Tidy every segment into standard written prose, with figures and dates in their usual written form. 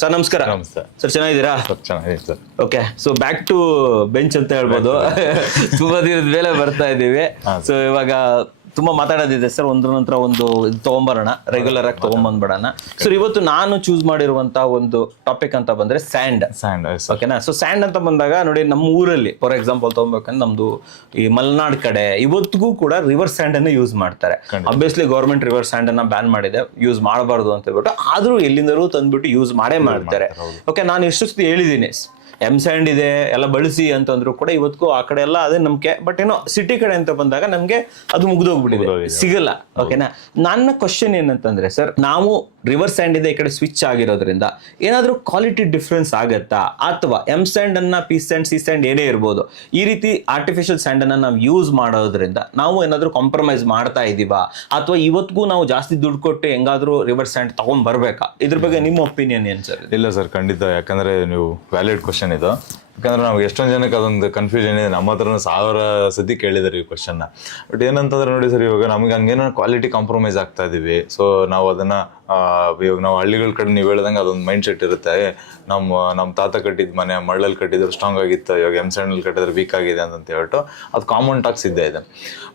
Sir ನಮಸ್ಕಾರ. Sir ಚೆನ್ನಾಗಿದ್ದೀರಾ? ಚೆನ್ನಾಗಿದೆ. Okay, so back to bench ಅಂತ ಹೇಳ್ಬೋದು. ತುಂಬಾ ದಿನದ ಮೇಲೆ ಬರ್ತಾ ಇದ್ದೀವಿ. ಸೊ ಇವಾಗ ತುಂಬಾ ಮಾತಾಡೋದಿದೆ ಸರ್, ಒಂದ್ರ ನಂತರ ಒಂದು ತಗೊಂಬರೋಣ, ರೆಗ್ಯುಲರ್ ಆಗಿ ತಗೊಂಬಂದ್ಬಿಡೋಣ. ಸರ್ ಇವತ್ತು ನಾನು ಚೂಸ್ ಮಾಡಿರುವಂತ ಒಂದು ಟಾಪಿಕ್ ಅಂತ ಬಂದ್ರೆ ಸ್ಯಾಂಡ್. ಓಕೆನಾ? ಸೊ ಸ್ಯಾಂಡ್ ಅಂತ ಬಂದಾಗ ನೋಡಿ, ನಮ್ಮ ಊರಲ್ಲಿ ಫಾರ್ ಎಕ್ಸಾಂಪಲ್ ತಗೊಬೇಕಂದ್ರೆ ನಮ್ದು ಈ ಮಲೆನಾಡ್ ಕಡೆ ಇವತ್ತಿಗೂ ಕೂಡ ರಿವರ್ ಸ್ಯಾಂಡ್ ಅನ್ನ ಯೂಸ್ ಮಾಡ್ತಾರೆ. ಅಬ್ವಿಯಸ್ಲಿ ಗೌರ್ಮೆಂಟ್ ರಿವರ್ ಸ್ಯಾಂಡ್ ಅನ್ನ ಬ್ಯಾನ್ ಮಾಡಿದೆ, ಯೂಸ್ ಮಾಡಬಾರ್ದು ಅಂತ ಹೇಳ್ಬಿಟ್ಟು, ಆದ್ರೂ ಎಲ್ಲಿಂದಲೂ ತಂದ್ಬಿಟ್ಟು ಯೂಸ್ ಮಾಡೇ ಮಾಡ್ತಾರೆ. ಓಕೆ, ನಾನು ಎಷ್ಟು ಹೇಳಿದ್ದೀನಿ ಎಮ್ ಸ್ಯಾಂಡ್ ಇದೆ ಎಲ್ಲ ಬಳಸಿ ಅಂತಂದ್ರು ಕೂಡ ಇವತ್ತಿಗೂ ಆ ಕಡೆ ಎಲ್ಲ ಅದೇ ನಂಬಿಕೆ. ಬಟ್ ಏನೋ ಸಿಟಿ ಕಡೆ ಅಂತ ಬಂದಾಗ ನಮ್ಗೆ ಅದು ಮುಗ್ದೋಗ್ಬಿಟ್ಟಿದೆ, ಸಿಗಲ್ಲ. ಓಕೆನಾ? ನನ್ನ ಕ್ವಶನ್ ಏನಂತಂದ್ರೆ ಸರ್, ನಾವು ರಿವರ್ ಸ್ಯಾಂಡ್ ಇದೆ ಈ ಕಡೆ ಸ್ವಿಚ್ ಆಗಿರೋದ್ರಿಂದ ಏನಾದ್ರೂ ಕ್ವಾಲಿಟಿ ಡಿಫ್ರೆನ್ಸ್ ಆಗತ್ತಾ? ಅಥವಾ ಎಮ್ ಸ್ಯಾಂಡ್ ಅನ್ನ ಪಿ ಸ್ಯಾಂಡ್ ಸಿ ಸ್ಯಾಂಡ್ ಏನೇ ಇರ್ಬೋದು, ಈ ರೀತಿ ಆರ್ಟಿಫಿಷಿಯಲ್ ಸ್ಯಾಂಡ್ ಅನ್ನ ನಾವು ಯೂಸ್ ಮಾಡೋದ್ರಿಂದ ನಾವು ಏನಾದ್ರೂ ಕಾಂಪ್ರಮೈಸ್ ಮಾಡ್ತಾ ಇದೀವಾ? ಅಥವಾ ಇವತ್ತಿಗೂ ನಾವು ಜಾಸ್ತಿ ದುಡ್ಡು ಕೊಟ್ಟು ಹೆಂಗಾದ್ರೂ ರಿವರ್ ಸ್ಯಾಂಡ್ ತಗೊಂಡ್ ಬರ್ಬೇಕಾ? ಇದ್ರ ಬಗ್ಗೆ ನಿಮ್ಮ ಒಪಿನಿಯನ್ ಏನ್ ಸರ್? ಇಲ್ಲ ಸರ್, ಖಂಡಿತ. ಯಾಕಂದ್ರೆ ನೀವು ವ್ಯಾಲಿಡ್ ಕ್ವಶನ್ ಇದು. ಯಾಕಂದ್ರೆ ನಾವು ಎಷ್ಟೊಂದು ಜನಕ್ಕೆ ಅದೊಂದು ಕನ್ಫ್ಯೂಷನ್ ಇದೆ. ನಮ್ಮ ಹತ್ರನೂ 1000 ಸತಿ ಕೇಳಿದಾರೆ ಈ ಕ್ವಶನ್ನ. ಬಟ್ ಏನಂತಂದ್ರೆ ನೋಡಿ ಸರ್, ಇವಾಗ ನಮ್ಗೆ ಹಂಗೇನೋ ಕ್ವಾಲಿಟಿ ಕಾಂಪ್ರಮೈಸ್ ಆಗ್ತಾ ಇದೀವಿ. ಸೊ ನಾವು ಅದನ್ನ ಇವಾಗ ನಾವು ಹಳ್ಳಿಗಳ ಕಡೆ ನೀವು ಹೇಳ್ದಂಗೆ ಅದೊಂದು ಮೈಂಡ್ ಸೆಟ್ ಇರುತ್ತೆ. ನಮ್ಮ ತಾತ ಕಟ್ಟಿದ ಮನೆ ಮಳ್ಳಲ್ಲಿ ಕಟ್ಟಿದ್ರು ಸ್ಟ್ರಾಂಗ್ ಆಗಿತ್ತು, ಇವಾಗ ಎಮ್ ಸ್ಯಾಂಡಲ್ಲಿ ಕಟ್ಟಿದ್ರೆ ವೀಕ್ ಆಗಿದೆ ಅಂತ ಹೇಳ್ಬಿಟ್ಟು ಅದು ಕಾಮನ್ ಟಾಕ್ಸ್ ಇದ್ದೇ ಇದೆ.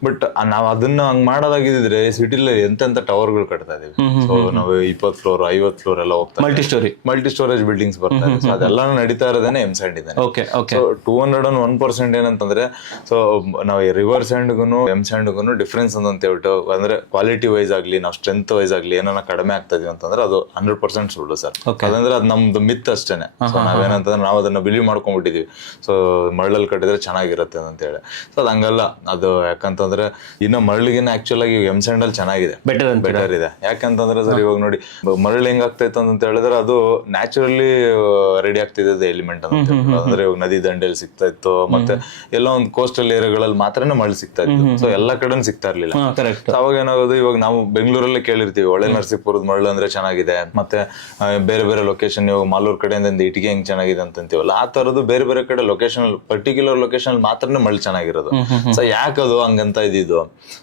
ಬಟ್ ನಾವು ಅದನ್ನ ಹಂಗೆ ಮಾಡೋದಾಗಿದ್ರೆ ಸಿಟಿಲಿ ಎಂತೆಂಥ ಟವರ್ಗಳು ಕಟ್ತಾ ಇದೀವಿ. ಸೊ ನಾವು 20 ಫ್ಲೋರ್ 50 ಫ್ಲೋರ್ ಎಲ್ಲ ಹೋಗ್ತಾ ಮಲ್ಟಿ ಸ್ಟೋರೇಜ್ ಬಿಲ್ಡಿಂಗ್ಸ್ ಬರ್ತಾ ಇದೆ. ಸೊ ಅದೆಲ್ಲ ನಡೀತಾ ಇರೋದೇನೆ ಎಮ್ ಸ್ಯಾಂಡ್ ಇದೆ. ಸೊ 201% ಏನಂತಂದ್ರೆ, ಸೊ ನಾವು ರಿವರ್ ಸ್ಯಾಂಡ್ಗೂ ಎಮ್ ಸ್ಯಾಂಡ್ಗೂ ಡಿಫ್ರೆನ್ಸ್ ಅಂತ ಹೇಳ್ಬಿಟ್ಟು ಅಂದ್ರೆ ಕ್ವಾಲಿಟಿ ವೈಸ್ ಆಗ್ಲಿ, ನಾವು ಸ್ಟ್ರೆಂತ್ ವೈಸ್ ಆಗ್ಲಿ ಏನಾರ ಕಡಿಮೆ ಆಗ್ತಾ ಇದೀವಿ ಅಂತಂದ್ರೆ ಅದು 100% ಸುಳ್ಳು ಸರ್. ಅದಂದ್ರೆ ಅದು ನಮ್ದು ಮಿತ್ ಅಷ್ಟೇನೆ. ಸೊ ನಾವೇನಂತಂದ್ರೆ ನಾವು ಅದನ್ನ ಬಿಲೀವ್ ಮಾಡ್ಕೊಂಡ್ಬಿಟ್ಟಿದೀವಿ. ಸೊ ಮರಳಲ್ಲಿ ಕಟ್ಟಿದ್ರೆ ಚೆನ್ನಾಗಿರುತ್ತೆ ಅಂತ ಹೇಳಿ. ಸೊ ಅದು ಹಂಗಲ್ಲ. ಅದು ಯಾಕಂತಂದ್ರೆ ಇನ್ನು ಮರಳಿಗಿನ ಆಕ್ಚುಲ್ ಆಗಿ ಎಮ್ ಸ್ಯಾಂಡ್ ಅಲ್ಲಿ ಚೆನ್ನಾಗಿದೆ, ಬೆಟರ್ ಇದೆ. ಯಾಕಂತಂದ್ರೆ ಸರ್ ಇವಾಗ ನೋಡಿ, ಮರಳು ಹೆಂಗ್ ಆಗ್ತೈತೆ ಅಂತ ಹೇಳಿದ್ರೆ ಅದು ನ್ಯಾಚುರಲಿ ರೆಡಿ ಆಗ್ತಿದೆ ಎಲಿಮೆಂಟ್ ಅಂತ. ಅಂದ್ರೆ ಇವಾಗ ನದಿ ದಂಡೆಯಲ್ಲಿ ಸಿಗ್ತಾ ಇತ್ತು, ಮತ್ತೆ ಎಲ್ಲ ಒಂದು ಕೋಸ್ಟಲ್ ಏರಿಯಾಗಳಲ್ಲಿ ಮಾತ್ರನೇ ಮರಳು ಸಿಗ್ತಾ ಇತ್ತು. ಸೊ ಎಲ್ಲಾ ಕಡೆ ಸಿಗ್ತಾ ಇರ್ಲಿಲ್ಲ. ಅವಾಗ ಏನಾಗೋದು, ಇವಾಗ ನಾವು ಬೆಂಗಳೂರಲ್ಲೇ ಕೇಳಿರ್ತೀವಿ ಒಳ್ಳೆ ನರಸೀಪುರದ ಮರಳು ಅಂದ್ರೆ ಚೆನ್ನಾಗಿದೆ, ಮತ್ತೆ ಬೇರೆ ಬೇರೆ ಲೊಕೇಶನ್, ಇವಾಗ ಮಾಲೂರ್ ಕಡೆಯಿಂದ ಇಟ್ಟಿಗೆ ಹೆಂಗ್ ಚೆನ್ನಾಗಿದೆ ಅಂತೀವಲ್ಲ, ಆ ತರದ್ದು ಬೇರೆ ಬೇರೆ ಕಡೆ ಲೊಕೇಶನ್, ಪರ್ಟಿಕ್ಯುಲರ್ ಲೊಕೇಶನ್ ಮಾತ್ರನೇ ಮರಳು ಚೆನ್ನಾಗಿರೋದು. ಸೊ ಯಾಕದು ಹಂಗಂತ ಇದ್ದಿದ್ದು?